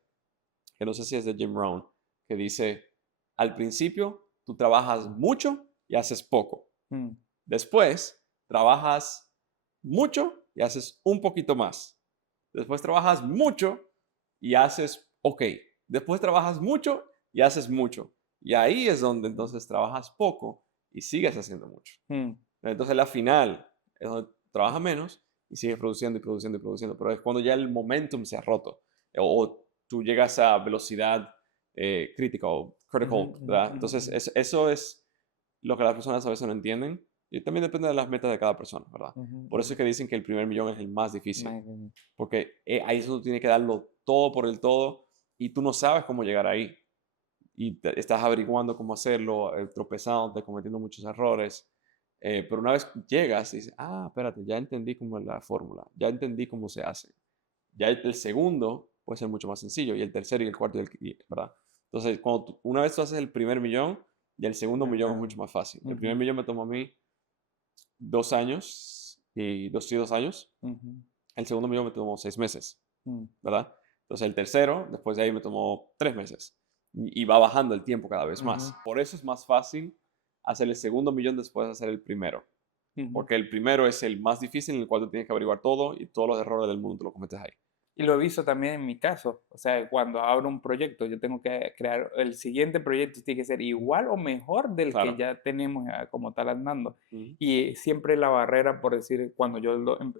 que no sé si es de Jim Rohn, que dice, al principio tú trabajas mucho y haces poco. mm. Después trabajas mucho y haces un poquito más. Después trabajas mucho y haces ok. Después trabajas mucho y haces mucho. Y ahí es donde entonces trabajas poco y sigues haciendo mucho. Mm, Entonces la final es donde trabajas menos y sigues produciendo y produciendo y produciendo. Pero es cuando ya el momentum se ha roto o tú llegas a velocidad crítica o ujú, critical, ujú, ¿verdad? ujú, Entonces ujú, eso es lo que las personas a veces no entienden. Y también depende de las metas de cada persona, ¿verdad? ujú, Por eso ujú. es que dicen que el primer millón es el más difícil, Nice, nice. porque ahí es donde tienes que darlo todo por el todo y tú no sabes cómo llegar ahí. Y estás averiguando cómo hacerlo, tropezándote, cometiendo muchos errores. Pero una vez llegas y dices, espérate, ya entendí cómo es la fórmula, ya entendí cómo se hace. Ya el segundo puede ser mucho más sencillo, y el tercero y el cuarto, ¿verdad? Entonces, una vez tú haces el primer millón, y el segundo De millón es verdad. mucho más fácil. El primer Ujú, millón me tomó a mí 2 años, y 2 años. ujú, El segundo millón me tomó 6 meses, mm, ¿verdad? Entonces el tercero, después de ahí me tomó 3 meses. Y va bajando el tiempo cada vez ujú. más. Por eso es más fácil hacer el segundo millón después de hacer el primero. Ujú. porque el primero es el más difícil, en el cual tú tienes que averiguar todo y todos los errores del mundo tú los cometes ahí. Y lo he visto también en mi caso, o sea, cuando abro un proyecto, yo tengo que crear el siguiente proyecto, tiene que ser igual o mejor del que Claro. ya tenemos como tal andando. Ujú. Y siempre la barrera, por decir, cuando yo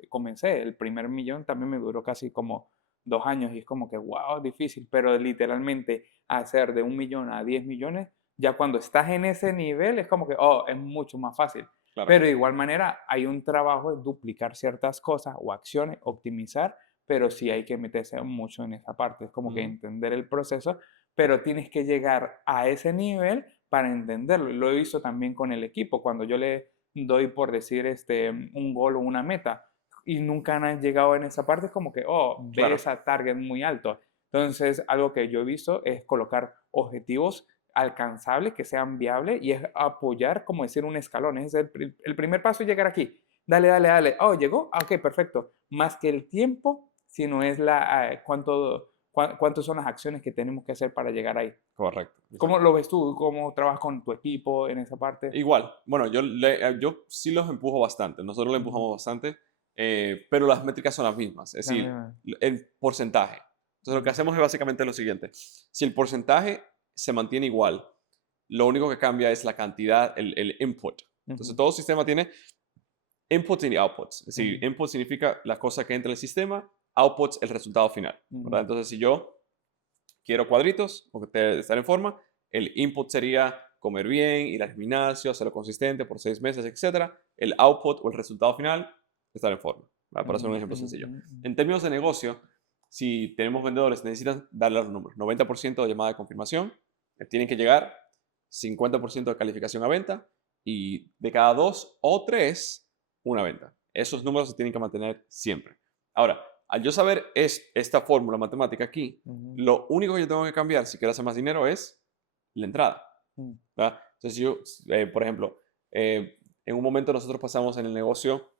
comencé, el primer millón también me duró casi como 2 años y es como que, wow, difícil, pero literalmente hacer de 1 millón a 10 millones, ya cuando estás en ese nivel es como que, oh, es mucho más fácil. Claro. Pero de igual manera hay un trabajo de duplicar ciertas cosas o acciones, optimizar, pero sí hay que meterse mucho en esa parte. Es como que Ujú. entender el proceso, pero tienes que llegar a ese nivel para entenderlo. Y lo he visto también con el equipo, cuando yo le doy por decir un gol o una meta y nunca han llegado en esa parte, es como que, oh, ve Claro. esa target muy alto. Entonces, algo que yo he visto es colocar objetivos alcanzables, que sean viables y es apoyar, como decir, un escalón. Es el primer paso es llegar aquí. Dale, dale, dale. Oh, llegó. Ah, ok, perfecto. Más que el tiempo, sino es cuántos son las acciones que tenemos que hacer para llegar ahí. Correcto. ¿Cómo Exacto. lo ves tú? ¿Cómo trabajas con tu equipo en esa parte? Igual, bueno, yo sí los empujo bastante, nosotros le Ujú. empujamos bastante, pero las métricas son las mismas, es La decir, misma. el porcentaje. Entonces lo que Ujú, hacemos es básicamente lo siguiente, si el porcentaje se mantiene igual, lo único que cambia es la cantidad, el input. Entonces ujú, todo sistema tiene inputs y outputs, es decir, ujú, input significa la cosa que entra al sistema, outputs el resultado final, ¿verdad? ujú, Entonces si yo quiero cuadritos, porque estar en forma. El input sería comer bien, ir al gimnasio, hacerlo consistente por 6 meses, etcétera. El output o el resultado final, estar en forma. ¿Vale? Para hacer ujú, un ejemplo ujú, sencillo. ujú, En términos de negocio, si tenemos vendedores, necesitan darle los números. 90% de llamada de confirmación, tienen que llegar, 50% de calificación a venta y de cada 2 o 3, una venta. Esos números se tienen que mantener siempre. Ahora, al yo saber esta fórmula matemática aquí, ujú, lo único que yo tengo que cambiar si quiero hacer más dinero es la entrada. ujú, ¿Verdad? Entonces, por ejemplo, en un momento nosotros pasamos en el negocio,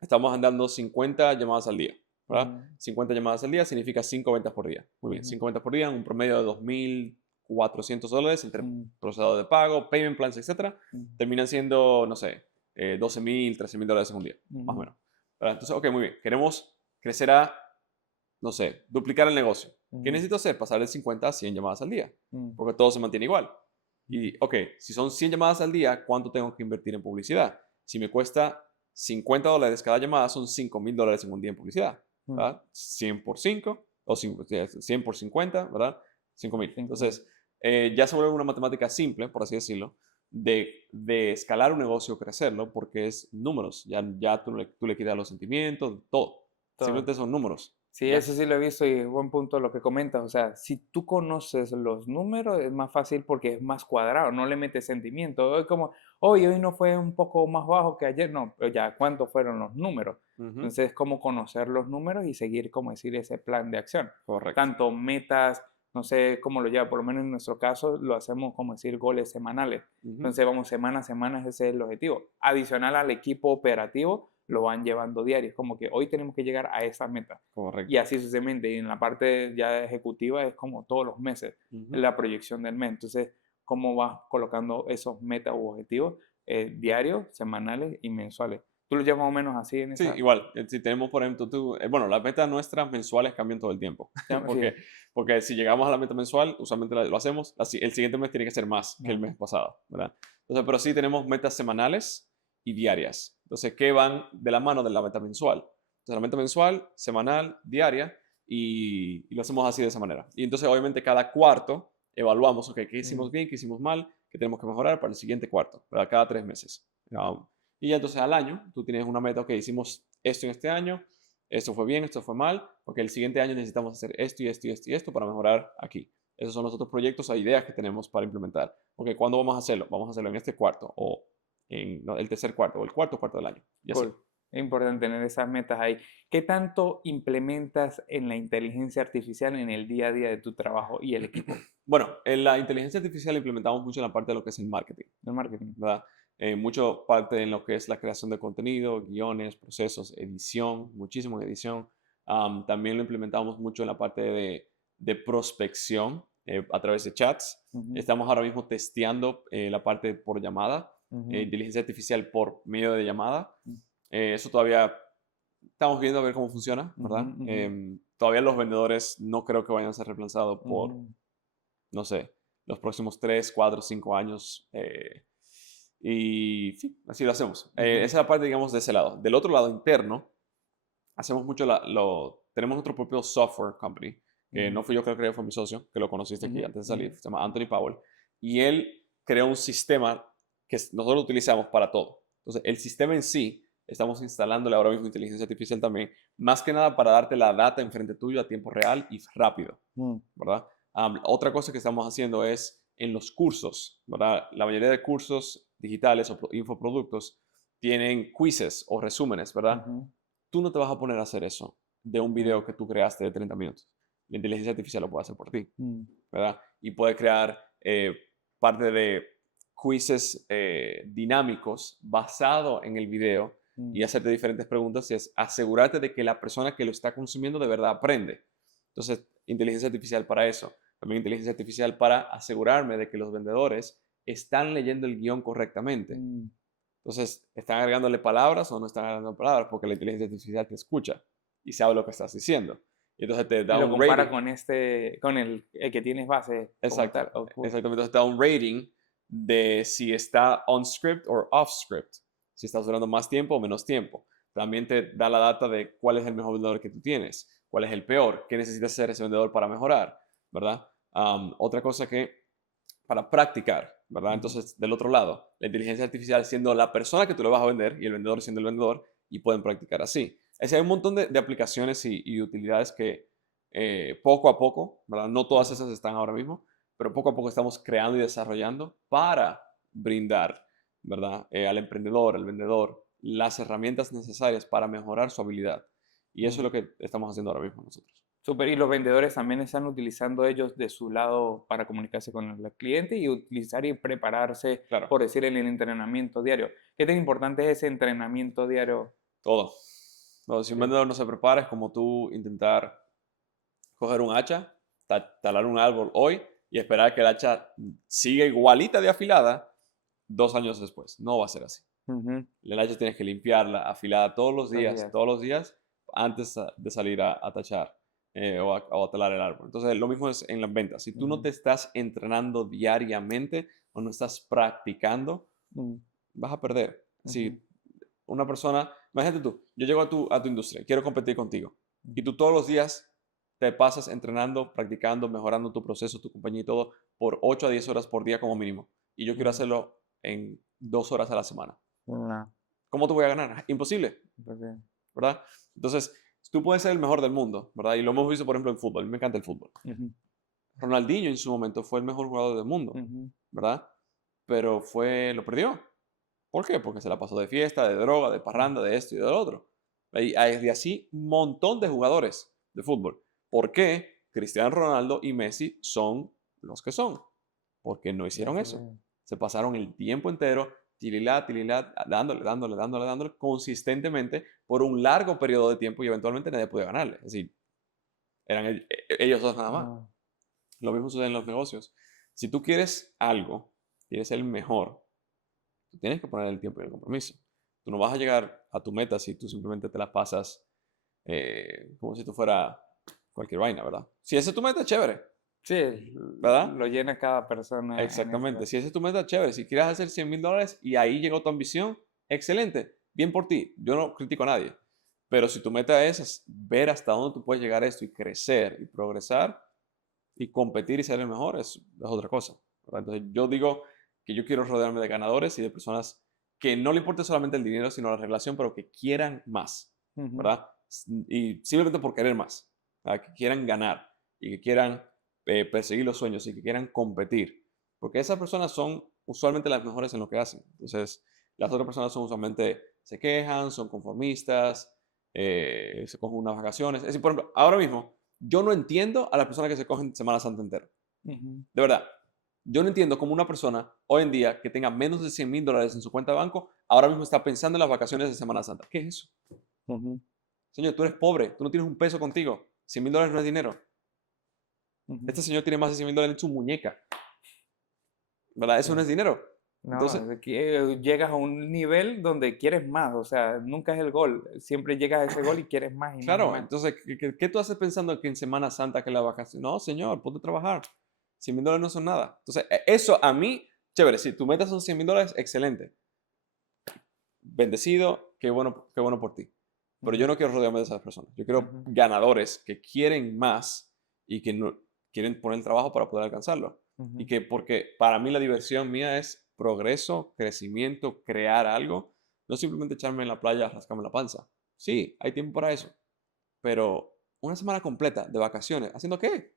estamos andando 50 llamadas al día. ¿Verdad? ujú, 50 llamadas al día significa 5 ventas por día. Muy bien, ujú, 5 ventas por día, un promedio de $2,400 entre ujú, procesador de pago, payment plans, etcétera. ujú, Terminan siendo, no sé, $12,000, $13,000 en un día, más o ujú, menos. ¿Verdad? Entonces, ok, muy bien. Queremos crecer a, no sé, duplicar el negocio. ¿Qué ujú, necesito hacer? Pasar de 50 a 100 llamadas al día, ujú, porque todo se mantiene igual. ujú, Y, ok, si son 100 llamadas al día, ¿cuánto tengo que invertir en publicidad? Si me cuesta $50 cada llamada, son $5,000 en un día en publicidad, ujú. ¿verdad? 100 por 5, o 100 por 50, ¿verdad? 5,000. 5.000. Entonces, ya se vuelve una matemática simple, por así decirlo, de escalar un negocio, crecerlo, porque es números. Ya tú le quitas los sentimientos, todo. Todo. Simplemente son números. Sí, Ya. eso sí lo he visto y es buen punto lo que comentas. O sea, si tú conoces los números, es más fácil porque es más cuadrado, no le metes sentimiento. Es como, hoy no fue un poco más bajo que ayer. No, pero ya, ¿cuántos fueron los números? Ujú. Entonces, es como conocer los números y seguir, como decir, ese plan de acción. Correcto. Tanto metas, no sé cómo lo lleva, por lo menos en nuestro caso lo hacemos como decir goles semanales. Ujú. Entonces, vamos semana a semana, ese es el objetivo. Adicional al equipo operativo, lo van llevando diario. Es como que hoy tenemos que llegar a esa meta y Correcto. así sucesivamente. Y en la parte ya ejecutiva es como todos los meses, Ujú. la proyección del mes. Entonces, cómo vas colocando esos metas u objetivos diarios, semanales y mensuales. ¿Tú lo llevas más o menos así en Sí, esa? igual. Si tenemos, por ejemplo, bueno, las metas nuestras mensuales cambian todo el tiempo. Sí. Porque si llegamos a la meta mensual, usualmente lo hacemos, el siguiente mes tiene que ser más que el No. mes pasado, ¿verdad? Entonces, pero sí tenemos metas semanales y diarias. Entonces, ¿qué van de la mano de la meta mensual? Entonces, la meta mensual, semanal, diaria, y lo hacemos así de esa manera. Y entonces, obviamente, cada cuarto evaluamos, ok, qué hicimos Mm, bien, qué hicimos mal, qué tenemos que mejorar para el siguiente cuarto, ¿verdad? Cada 3 meses. Y ya entonces al año, tú tienes una meta, ok, hicimos esto en este año, esto fue bien, esto fue mal, porque el siguiente año necesitamos hacer esto y esto y esto y esto para mejorar aquí. Esos son los otros proyectos o ideas que tenemos para implementar. Ok, ¿cuándo vamos a hacerlo? Vamos a hacerlo en este cuarto o en no, el tercer cuarto o el cuarto cuarto del año. Y así. cool. Es importante tener esas metas ahí. ¿Qué tanto implementas en la inteligencia artificial en el día a día de tu trabajo y el equipo Bueno, en la inteligencia artificial la implementamos mucho en la parte de lo que es el marketing, del marketing? ¿verdad? Mucho parte en lo que es la creación de contenido, guiones, procesos, edición, muchísimo en edición. También lo implementamos mucho en la parte de prospección a través de chats. Ujú, Estamos ahora mismo testeando la parte por llamada. Ujú, inteligencia artificial por medio de llamada. mm, Eso todavía estamos viendo a ver cómo funciona, ujú, ¿verdad? ujú, Todavía los vendedores no creo que vayan a ser reemplazados por, ujú, no sé, los próximos 3, 4, 5 años. Y sí, así lo hacemos. Esa ujú, es la parte, digamos, de ese lado. Del otro lado, interno, hacemos mucho tenemos nuestro propio software company, que ujú, no fui yo que lo creé, fue mi socio, que lo conociste aquí ujú, antes de ujú, salir, se llama Anthony Powell, y él creó un sistema que nosotros utilizamos para todo. Entonces, el sistema en sí, estamos instalándole ahora mismo inteligencia artificial también, más que nada para darte la data enfrente tuyo a tiempo real y rápido, mm, ¿verdad? Otra cosa que estamos haciendo es en los cursos, ¿verdad? La mayoría de cursos digitales o infoproductos tienen quizzes o resúmenes, ¿verdad? ujú, Tú no te vas a poner a hacer eso de un video mm, que tú creaste de 30 minutos. La inteligencia artificial lo puede hacer por ti, mm, ¿verdad? Y puede crear parte de quizzes dinámicos basado en el video y mm, hacerte diferentes preguntas y es asegurarte de que la persona que lo está consumiendo de verdad aprende. Entonces, inteligencia artificial para eso. También inteligencia artificial para asegurarme de que los vendedores están leyendo el guión correctamente. mm. Entonces, ¿están agregándole palabras o no están agregando palabras? Porque la inteligencia artificial te escucha y sabe lo que estás diciendo. Y entonces te Y da lo un compara rating. con con el que tienes base como Exacto, tal. Oh, cool. exactamente. Entonces te da un rating de si está on script o off script. Si estás durando más tiempo o menos tiempo. También te da la data de cuál es el mejor vendedor que tú tienes, cuál es el peor, qué necesitas hacer ese vendedor para mejorar, ¿verdad? Otra cosa que para practicar, ¿verdad? Ujú, Entonces, del otro lado, la inteligencia artificial siendo la persona que tú le vas a vender y el vendedor siendo el vendedor y pueden practicar así. Es decir, hay un montón de aplicaciones y utilidades que poco a poco, ¿verdad? No todas ujú, esas están ahora mismo, pero poco a poco estamos creando y desarrollando para brindar, ¿verdad? Al emprendedor, al vendedor, las herramientas necesarias para mejorar su habilidad. Y eso es ujú. lo que estamos haciendo ahora mismo nosotros. Súper, y los vendedores también están utilizando ellos de su lado para comunicarse con el cliente y utilizar y prepararse, Claro, por decir, en el entrenamiento diario. ¿Qué tan importante es ese entrenamiento diario? todo. No, si un Sí. vendedor no se prepara, es como tú intentar coger un hacha, talar un árbol hoy y esperar que el hacha siga igualita de afilada 2 años después. No va a ser así. Ujú, El hacha tienes que limpiarla, afilada los días. todos los días, antes de salir a tachar o a talar el árbol. Entonces, lo mismo es en las ventas. Si tú no Ujú, te estás entrenando diariamente o no estás practicando, mm, vas a perder. ujú, Si una persona, imagínate tú, yo llego a tu industria, quiero competir contigo, y ujú, tú todos los días te pasas entrenando, practicando, mejorando tu proceso, tu compañía y todo, por 8 a 10 horas por día como mínimo. Y yo quiero ujú. hacerlo en 2 horas a la semana. No, ¿Cómo te voy a ganar? Imposible, porque- ¿verdad? Entonces, tú puedes ser el mejor del mundo, ¿verdad? Y lo hemos visto, por ejemplo, en fútbol. A mí me encanta el fútbol. ujú, Ronaldinho en su momento fue el mejor jugador del mundo, ujú, ¿verdad? Pero lo perdió. ¿Por qué? Porque se la pasó de fiesta, de droga, de mm, parranda, de esto y del otro. Y así un montón de jugadores de fútbol. ¿Por qué Cristiano Ronaldo y Messi son los que son? Porque no ya hicieron sé. eso. Se pasaron el tiempo entero, tililá, dándole consistentemente por un largo periodo de tiempo y eventualmente nadie podía ganarle. Es decir, eran ellos dos nada más. No, Lo mismo sucede en los negocios. Si tú quieres algo, quieres ser el mejor, tú tienes que poner el tiempo y el compromiso. Tú no vas a llegar a tu meta si tú simplemente te la pasas como si tú fuera cualquier vaina, ¿verdad? Si esa es tu meta, chévere, sí, ¿verdad? lo llena cada persona en Exactamente. esto. Si esa es tu meta, chévere. Si quieres hacer $100,000 y ahí llegó tu ambición, excelente. Bien por ti. Yo no critico a nadie. Pero si tu meta es ver hasta dónde tú puedes llegar a esto y crecer y progresar y competir y ser el mejor, es otra cosa, ¿verdad? Entonces yo digo que yo quiero rodearme de ganadores y de personas que no le importe solamente el dinero, sino la relación, pero que quieran más, Ujú, ¿verdad? Y simplemente por querer más, ¿verdad? Que quieran ganar y que quieran perseguir los sueños y que quieran competir, porque esas personas son usualmente las mejores en lo que hacen. Entonces, las otras personas son usualmente se quejan, son conformistas, se cogen unas vacaciones. Es decir, por ejemplo, ahora mismo, yo no entiendo a las personas que se cogen Semana Santa entera. ujú, De verdad. Yo no entiendo cómo una persona hoy en día que tenga menos de $100,000 en su cuenta de banco, ahora mismo está pensando en las vacaciones de Semana Santa. ¿Qué es eso? ujú, Señor, tú eres pobre, tú no tienes un peso contigo. $100,000 no es dinero. ujú, Este señor tiene más de $100,000 en su muñeca, ¿verdad? Eso no sí, es dinero. No, Entonces, es que llegas a un nivel donde quieres más, o sea, nunca es el gol, siempre llegas a ese gol y quieres más y más y claro, más. entonces, ¿qué tú haces pensando que en Semana Santa que la vacación? No, señor, ponte a trabajar. $100,000 no son nada. Entonces, eso a mí, chévere, si tu meta son $100,000, excelente. Bendecido, qué bueno por ti. Pero yo Ujú, no quiero rodearme de esas personas. Yo quiero ujú, ganadores que quieren más y que no, quieren poner el trabajo para poder alcanzarlo. Y ujú. que porque para mí la diversión mía es progreso, crecimiento, crear algo, no simplemente echarme en la playa a rascarme la panza. Sí, hay tiempo para eso, pero una semana completa de vacaciones, ¿haciendo qué?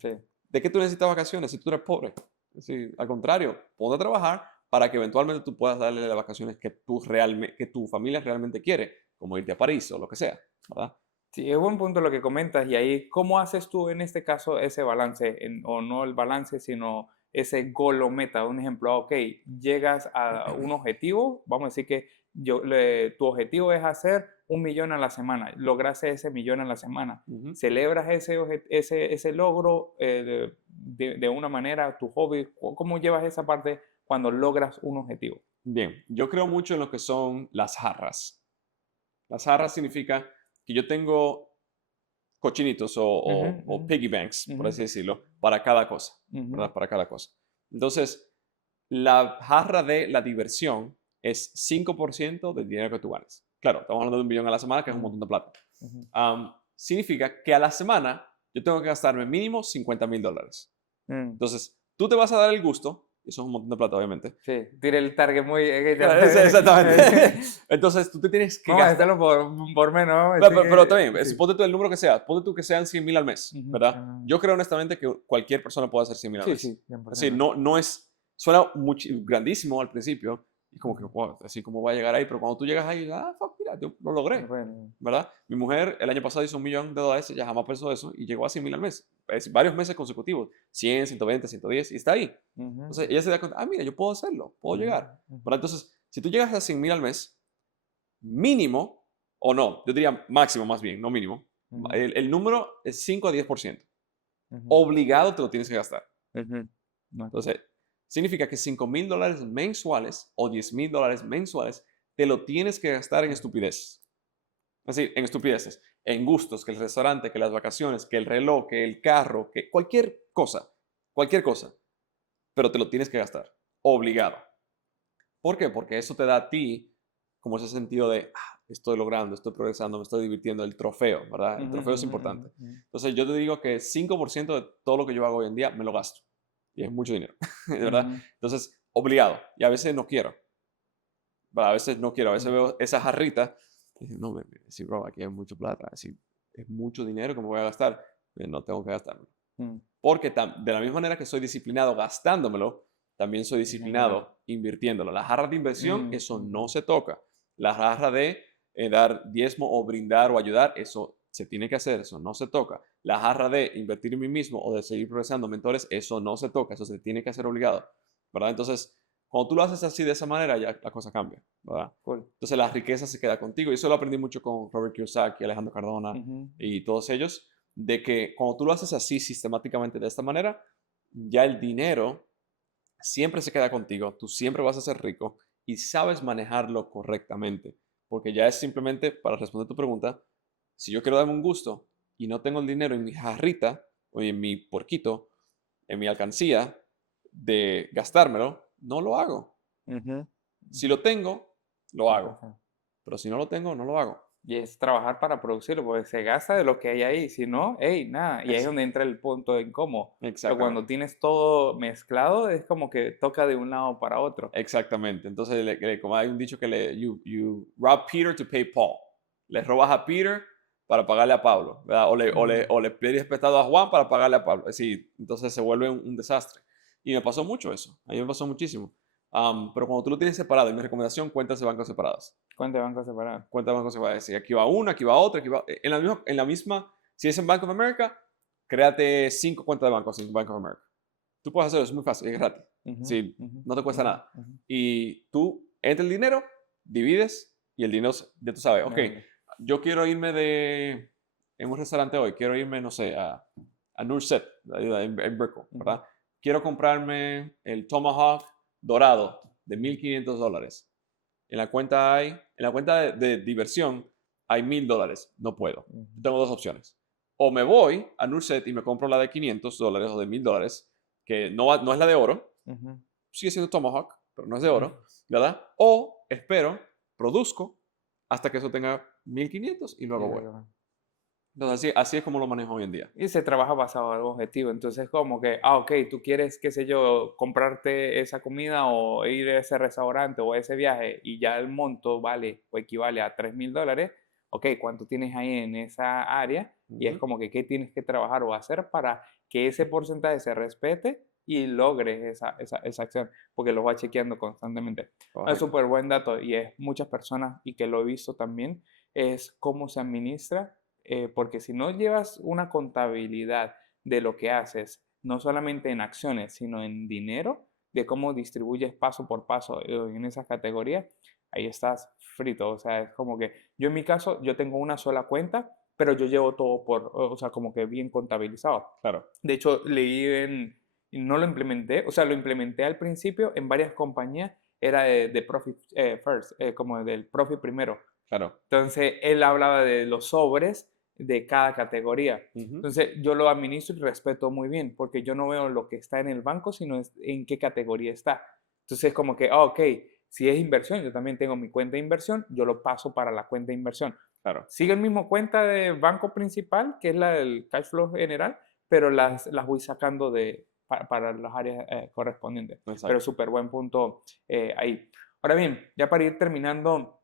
Sí. ¿De qué tú necesitas vacaciones si tú eres pobre? Es decir, al contrario, ponte a trabajar para que eventualmente tú puedas darle las vacaciones que tu familia realmente quiere, como irte a París o lo que sea, ¿verdad? Sí, es buen punto lo que comentas y ahí, ¿cómo haces tú en este caso ese balance? O no el balance, sino ese goal o meta. Un ejemplo, ok, llegas a un objetivo, vamos a decir que tu objetivo es hacer 1 millón a la semana, lograste ese millón a la semana. Ujú. ¿Celebras ese logro de una manera, tu hobby? ¿Cómo llevas esa parte cuando logras un objetivo? Bien, yo creo mucho en lo que son las jarras. Las jarras significa que yo tengo cochinitos Ujú, o ujú, piggy banks, por ujú, así decirlo, para cada cosa, ujú, ¿verdad? Para cada cosa. Entonces, la jarra de la diversión es 5% del dinero que tú ganas. Claro, estamos hablando de 1 millón a la semana, que es un ujú, montón de plata. ujú. Significa que a la semana yo tengo que gastarme mínimo $50,000. Mm. Entonces, tú te vas a dar el gusto, y eso es un montón de plata, obviamente. Sí, tire el target muy. Claro, exactamente. Entonces, tú te tienes que Vamos a gastar. hacerlo por menos, vamos a Pero, decir pero también, que. Sí. ponte tú el número que sea, ponte tú que sean 100,000 al mes, Ujú, ¿verdad? ah, Yo creo honestamente que cualquier persona puede hacer 100,000 al sí, mes. sí, cien por Es decir, ciento. no es, suena grandísimo al principio, y como que, Ujú. wow, así como va a llegar ahí, pero cuando tú llegas ahí, fuck, mira, yo lo logré, Bueno, ¿verdad? Mi mujer el año pasado hizo $1,000,000, ella jamás pensó eso, y llegó a 100,000 al mes, es varios meses consecutivos, 100, 120, 110, y está ahí. ujú, Entonces, ella se da cuenta, mira, yo puedo hacerlo, puedo ujú, llegar, ujú, ¿verdad? Entonces, si tú llegas a 100,000 al mes, mínimo, o no, yo diría máximo más bien, no mínimo, ujú, el número es 5 a 10%. ujú, Obligado te lo tienes que gastar. ujú. No, Entonces, significa que $5,000 mensuales o $10,000 mensuales te lo tienes que gastar en ujú, estupidez. Es decir, en estupideces, en gustos, que el restaurante, que las vacaciones, que el reloj, que el carro, que cualquier cosa, pero te lo tienes que gastar. Obligado. ¿Por qué? Porque eso te da a ti como ese sentido de, estoy logrando, estoy progresando, me estoy divirtiendo, el trofeo, ¿verdad? El ujú, trofeo es ujú, ujú, importante. ujú, Entonces yo te digo que 5% de todo lo que yo hago hoy en día me lo gasto. Y es mucho dinero, ¿verdad? ujú, Entonces, obligado. Y a veces no quiero, ¿verdad? A veces no quiero, a veces ujú, veo esa jarrita y digo, no, sí, bro, aquí hay mucho plata, así, es mucho dinero que me voy a gastar, no tengo que gastarlo. ujú. Porque de la misma manera que soy disciplinado gastándomelo, también soy General. disciplinado invirtiéndolo. La jarra de inversión, Mm, eso ujú, no se toca. La jarra de dar diezmo o brindar o ayudar, eso se tiene que hacer, eso no se toca. La jarra de invertir en mí mismo o de seguir progresando mentores, eso no se toca, eso se tiene que hacer obligado, ¿verdad? Entonces, cuando tú lo haces así de esa manera, ya la cosa cambia, ¿verdad? cool. Entonces la riqueza se queda contigo. Y eso lo aprendí mucho con Robert Kiyosaki, Alejandro Cardona Ujú, y todos ellos, de que cuando tú lo haces así sistemáticamente de esta manera, ya el dinero siempre se queda contigo, tú siempre vas a ser rico y sabes manejarlo correctamente, porque ya es simplemente, para responder tu pregunta, si yo quiero darme un gusto y no tengo el dinero en mi jarrita o en mi puerquito, en mi alcancía de gastármelo, no lo hago. ujú. Si lo tengo, lo hago, Entonces, pero si no lo tengo, no lo hago. y es trabajar para producirlo, porque se gasta de lo que hay ahí, si no, hey, nada, y ahí es Ex- donde entra el punto de incómodo. Pero cuando Exactamente. tienes todo mezclado, es como que toca de un lado para otro. Exactamente. Entonces, como hay un dicho que you rob Peter to pay Paul. Le robas a Peter para pagarle a Pablo, ¿verdad? Mm, O le pides prestado a Juan para pagarle a Pablo. Es decir, entonces se vuelve un desastre. Y me pasó mucho eso. A mí me pasó muchísimo. Pero cuando tú lo tienes separado, y mi recomendación, cuentas de bancos separadas. cuenta de banco separado. Cuentas de bancos separadas. Es decir, aquí va una, aquí va otra, aquí va. En la misma, si es en Bank of America, créate 5 cuentas de banco en Bank of America. Tú puedes hacerlo, es muy fácil, es gratis. Ujú, Sí, ujú, no te cuesta ujú, nada. ujú. Y tú entra el dinero, divides y el dinero, ya tú sabes, ok, Dale. yo quiero irme en un restaurante hoy, quiero irme, no sé, a Nurset, en Brickell, Ujú, ¿verdad? Quiero comprarme el Tomahawk dorado de $1,500. En la cuenta de diversión hay $1,000. No puedo. Tengo dos opciones. O me voy a Nurset y me compro la de $500 o de $1,000, que no es la de oro. Sigue siendo Tomahawk, pero no es de oro, ¿verdad? O espero, produzco hasta que eso tenga 1,500 y luego voy. Entonces, así es como lo manejo hoy en día. Y se trabaja basado en objetivo. Entonces, como que, ok, tú quieres, qué sé yo, comprarte esa comida o ir a ese restaurante o a ese viaje y ya el monto vale o equivale a $3,000. Ok, ¿cuánto tienes ahí en esa área? Y es como que, ¿qué tienes que trabajar o hacer para que ese porcentaje se respete y logres esa acción? Porque lo va chequeando constantemente. Es súper buen dato y es muchas personas, y que lo he visto también, es cómo se administra, porque si no llevas una contabilidad de lo que haces, no solamente en acciones, sino en dinero, de cómo distribuyes paso por paso en esas categorías, ahí estás frito. O sea, es como que yo en mi caso, yo tengo una sola cuenta, pero yo llevo todo o sea, como que bien contabilizado. Claro. De hecho, y no lo implementé, o sea, lo implementé al principio en varias compañías, era de Profit First, como del Profit primero. Claro. Entonces, él hablaba de los sobres de cada categoría. Entonces, yo lo administro y respeto muy bien, porque yo no veo lo que está en el banco, sino en qué categoría está. Entonces, como que, ok, si es inversión, yo también tengo mi cuenta de inversión, yo lo paso para la cuenta de inversión. Claro. Sigue el mismo cuenta de banco principal, que es la del cash flow general, pero las voy sacando para las áreas correspondientes. Exacto. Pero súper buen punto ahí. Ahora bien, ya para ir terminando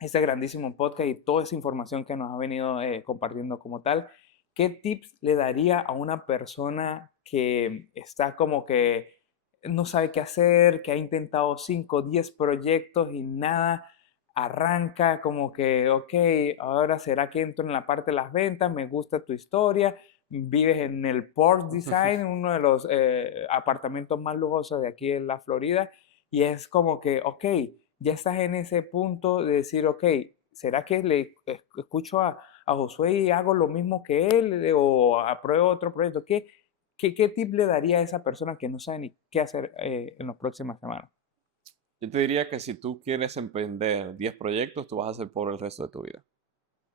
este grandísimo podcast y toda esa información que nos ha venido compartiendo como tal, ¿qué tips le daría a una persona que está como que no sabe qué hacer, que ha intentado 5 o 10 proyectos y nada arranca? Como que, ok, ahora será que entro en la parte de las ventas, me gusta tu historia, vives en el Porsche Design, uno de los apartamentos más lujosos de aquí en la Florida, y es como que, ok, ya estás en ese punto de decir, ok, ¿será que le escucho a Josué y hago lo mismo que él, o apruebo otro proyecto? ¿Qué tip le daría a esa persona que no sabe ni qué hacer en las próximas semanas? Yo te diría que si tú quieres emprender 10 proyectos, tú vas a ser pobre el resto de tu vida.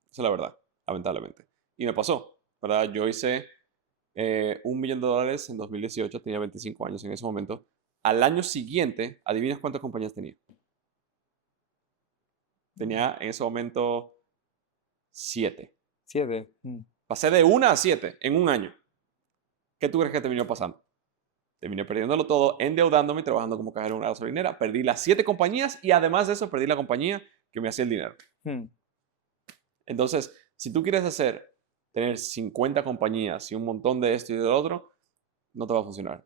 Esa es la verdad, lamentablemente. Y me pasó, ¿verdad? Yo hice $1,000,000 en 2018, tenía 25 años en ese momento. Al año siguiente, ¿adivinas cuántas compañías tenía? Tenía en ese momento 7. 7. Pasé de 1 a 7 en un año. ¿Qué tú crees que terminó pasando? Terminé perdiéndolo todo, endeudándome y trabajando como cajero en una gasolinera. Perdí las 7 compañías y además de eso perdí la compañía que me hacía el dinero. Entonces, si tú quieres tener 50 compañías y un montón de esto y de lo otro, no te va a funcionar.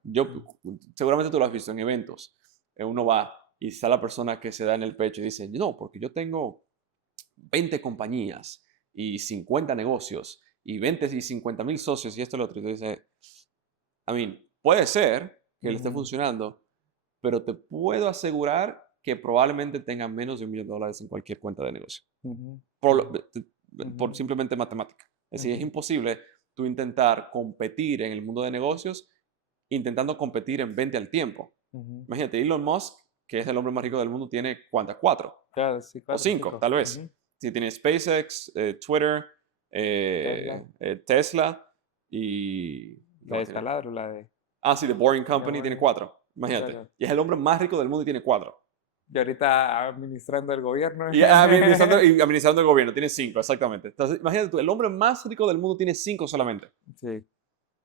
Seguramente tú lo has visto en eventos. Uno va y está la persona que se da en el pecho y dice, no, porque yo tengo 20 compañías y 50 negocios y 20 y 50,000 socios y esto y lo otro. Y tú dices, puede ser que le esté funcionando, pero te puedo asegurar que probablemente tenga menos de $1,000,000 en cualquier cuenta de negocio. Por simplemente matemática. Es decir, es imposible tú intentar competir en el mundo de negocios intentando competir en 20 al tiempo. Imagínate, Elon Musk, que es el hombre más rico del mundo, tiene ¿cuántas? 4. Claro, sí, O 5, tal vez. Si tiene SpaceX, Twitter, Tesla y... La de taladro, la de... sí, The Boring Company tiene 4. Imagínate. Claro. Y es el hombre más rico del mundo y tiene 4. Y ahorita administrando el gobierno. Y administrando el gobierno, tiene 5, exactamente. Entonces, imagínate tú, el hombre más rico del mundo tiene 5 solamente. Sí.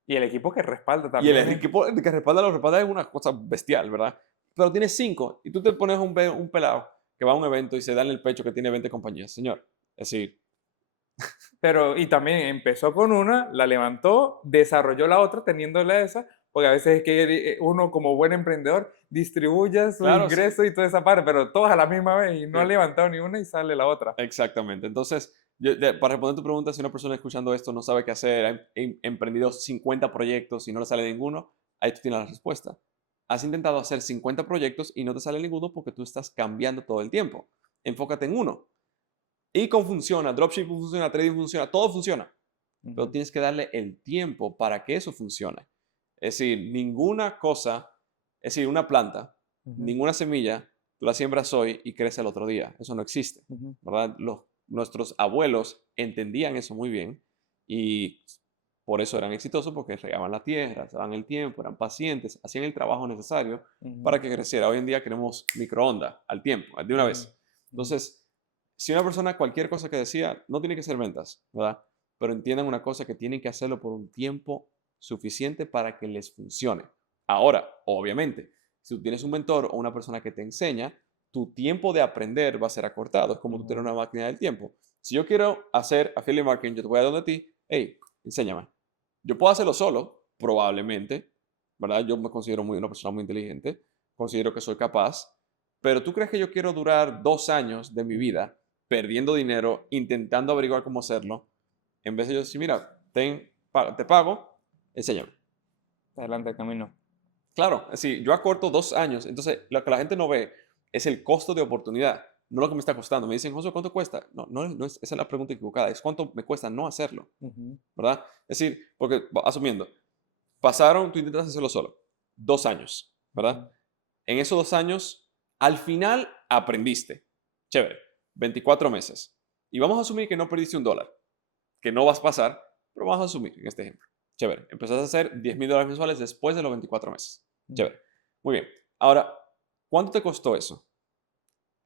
Y el equipo que respalda Y también. el equipo que respalda es una cosa bestial, ¿verdad? Pero tiene 5. Y tú te pones un pelado que va a un evento y se da en el pecho que tiene 20 compañías. Señor, es decir... Pero, y también empezó con una, la levantó, desarrolló la otra teniéndola esa, porque a veces es que uno como buen emprendedor distribuye su ingreso y toda esa parte, pero todas a la misma vez y no ha levantado ni una y sale la otra. Exactamente. Entonces, para responder tu pregunta, si una persona escuchando esto no sabe qué hacer, ha emprendido 50 proyectos y no le sale ninguno, ahí tú tienes la respuesta. Has intentado hacer 50 proyectos y no te sale ninguno porque tú estás cambiando todo el tiempo. Enfócate en uno. Ecom funciona, dropshipping funciona, trading funciona, todo funciona. Pero tienes que darle el tiempo para que eso funcione. Es decir, ninguna cosa, es decir, una planta, ninguna semilla tú la siembras hoy y crece al otro día. Eso no existe, Ujú. ¿verdad? Nuestros abuelos entendían eso muy bien y por eso eran exitosos porque regaban la tierra, se daban el tiempo, eran pacientes, hacían el trabajo necesario Ujú. para que creciera. Hoy en día queremos microondas al tiempo, de una Ujú. vez. Ujú. Entonces, si una persona cualquier cosa que decía, no tiene que ser ventas, ¿verdad? Pero entiendan una cosa, que tienen que hacerlo por un tiempo suficiente para que les funcione. Ahora, obviamente, si tú tienes un mentor o una persona que te enseña, tu tiempo de aprender va a ser acortado. Es como tú tienes Ujú. una máquina del tiempo. Si yo quiero hacer affiliate marketing, yo te voy a donde ti, hey, enséñame. Yo puedo hacerlo solo, probablemente, ¿verdad? Yo me considero una persona muy inteligente, considero que soy capaz, pero ¿tú crees que yo quiero durar 2 años de mi Ujú. vida perdiendo dinero, intentando averiguar cómo hacerlo, en vez de yo decir, mira, te pago, enséñame? Adelante, camino. Claro, es decir, yo acorto 2 años, entonces lo que la gente no ve es el costo de oportunidad, no lo que me está costando. Me dicen, José, ¿cuánto cuesta? No, no es, esa es la pregunta equivocada, es cuánto me cuesta no hacerlo, Ujú. ¿verdad? Es decir, porque asumiendo, pasaron, tú intentas hacerlo solo, 2 años, ¿verdad? Ujú. En esos 2 años, al final aprendiste. Chévere, 24 meses. Y vamos a asumir que no perdiste $1, que no vas a pasar, pero vamos a asumir en este ejemplo. Chévere, empezaste a hacer $10,000 mensuales después de los 24 meses. Ujú. Chévere, muy bien. Ahora, ¿cuánto te costó eso?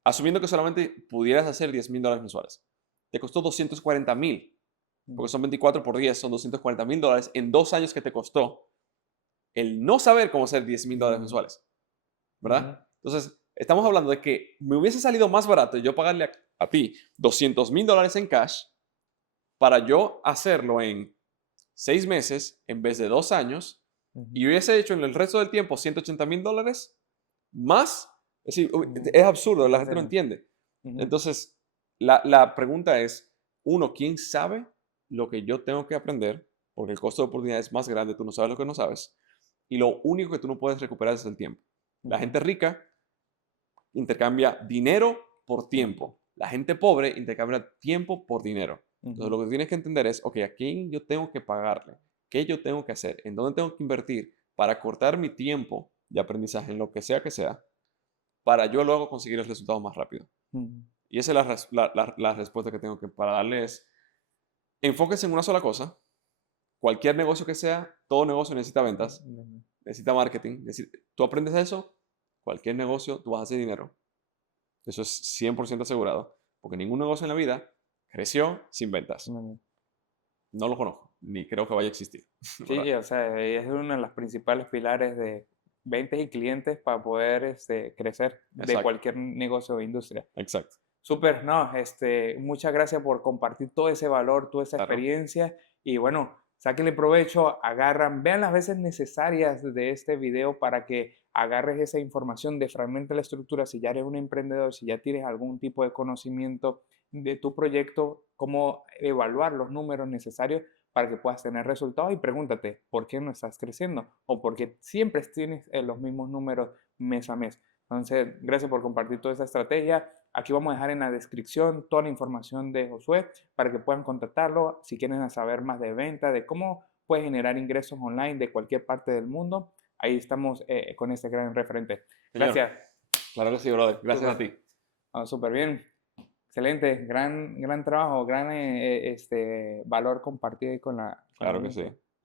Asumiendo que solamente pudieras hacer $10,000 mensuales. Te costó 240,000, porque Ujú. son 24 por 10, son $240,000 en 2 años que te costó el no saber cómo hacer $10,000 Ujú. mensuales, Ujú. ¿verdad? Entonces, estamos hablando de que me hubiese salido más barato yo pagarle a ti $200,000 en cash para yo hacerlo en 6 meses en vez de 2 años Ujú. y hubiese hecho en el resto del tiempo $180,000 más. Es decir, Ujú. es absurdo, la En gente no serio. entiende. Ujú. Entonces, la pregunta es, uno, ¿quién sabe lo que yo tengo que aprender? Porque el costo de oportunidad es más grande, tú no sabes lo que no sabes. Y lo único que tú no puedes recuperar es el tiempo. La Ujú. gente rica intercambia dinero por Tiempo. tiempo. La gente pobre intercambia tiempo por dinero. Entonces, Ujú. lo que tienes que entender es, ok, ¿a quién yo tengo que pagarle? ¿Qué yo tengo que hacer? ¿En dónde tengo que invertir para cortar mi tiempo de aprendizaje en lo que sea, para yo luego conseguir el resultado más rápido? Ujú. Y esa es la respuesta que tengo que para darle es, enfóquese en una sola cosa. Cualquier negocio que sea, todo negocio necesita ventas, Ujú. necesita marketing. Tú aprendes eso, cualquier negocio, tú vas a hacer dinero. Eso es 100% asegurado, porque ningún negocio en la vida creció sin ventas. Ujú. No lo conozco, ni creo que vaya a existir, ¿verdad? Sí, o sea, es uno de los principales pilares de ventas y clientes para poder crecer de Exacto, cualquier negocio o industria. exacto. Súper, no, muchas gracias por compartir todo ese valor, toda esa Claro, experiencia y bueno, sáquenle provecho, agarran, vean las veces necesarias de este video para que agarres esa información, fragmenta la estructura, si ya eres un emprendedor, si ya tienes algún tipo de conocimiento de tu proyecto, cómo evaluar los números necesarios para que puedas tener resultados y pregúntate, ¿por qué no estás creciendo? O por qué siempre tienes los mismos números mes a mes. Entonces, gracias por compartir toda esa estrategia. Aquí vamos a dejar en la descripción toda la información de Josué para que puedan contactarlo si quieren saber más de venta, de cómo puedes generar ingresos online de cualquier parte del mundo. Ahí estamos con este gran referente. señor. Gracias. Claro que sí, brother. Gracias a Súper. ti. Súper bien. Excelente. Gran trabajo, gran valor compartido ahí con la Claro que sí. audiencia.